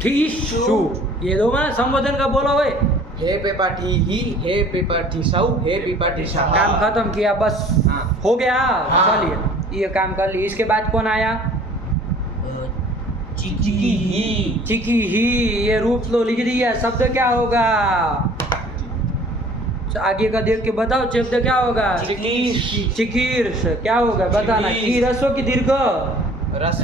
ठीशु, ये दो में संबोधन का बोलो भाई। हे पिपठी ही, हे पिपठी सौ, हे पिपठी सहा। काम खत्म किया बस, हाँ। हो गया। हाँ। चलिए ये काम कर लिए। इसके बाद कौन आया? चिकी ही, चिकी ही, ये रूप तो लिख दिया। शब्द क्या होगा? आगे का देख के बताओ, शब्द क्या होगा? चिकीर्ष। क्या होगा बताना? की रस्व की दीर्घ? रस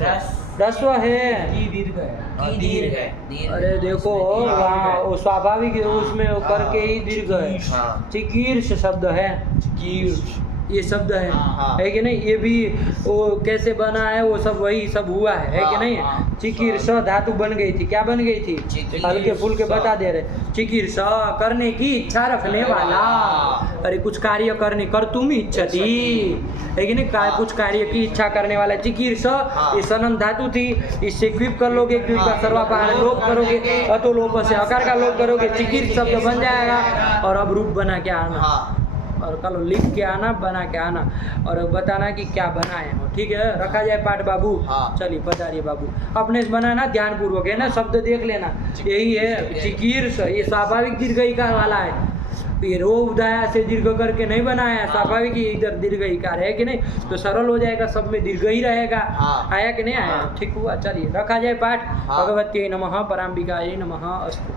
रस्व है। की दीर्घ है, दीर्घ। अरे देखो वहाँ वो स्वाभाविक है, उसमें वो करके ही दीर्घ है। हाँ। चिकीर्ष शब्द है, ये शब्द है। हाँ। है कि नहीं? ये भी वो कैसे बना है, वो सब वही सब हुआ है कि हाँ, नहीं? हाँ। चिकीर्ष धातु बन गई थी। क्या बन गई थी? चिकीर्ष। हल्के फुल के बता दे रहे। चिकीर्ष करने की इच्छा रखने वाला। अरे कुछ कार्य करने, कर तुम इच्छति, है कि नहीं? कुछ कार्य की इच्छा करने वाला चिकीर्ष। ये सनन धातु थी, इससे क्विप कर लोगे, क्विप का सर्वापहार लोप करोगे, अतो लोप से आकार का लोप करोगे, चिकीर्ष शब्द बन जाएगा। और अब रूप बना के आना, हाँ। और कल लिख के आना, बना के आना, और बताना कि क्या बनाए हो। ठीक है, रखा जाए पाठ बाबू। हाँ। चलिए बताइए बाबू, अपने से बनाना ध्यान पूर्वक, है ना? शब्द देख लेना, यही है चिकीर्ष। ये स्वाभाविक दीर्घ इकार वाला है। ये रो उदाया से दीर्घ करके नहीं बनाया है, स्वाभाविक ही इधर दीर्घ इकार है कि नहीं? तो सरल हो जाएगा, सब में दीर्घ ही रहेगा। हाँ। आया कि नहीं आया? हाँ। ठीक हुआ। चलिए रखा जाए पाठ। हाँ। भगवत्यै नमः, पराम्बिकायै नमः। अस्तु।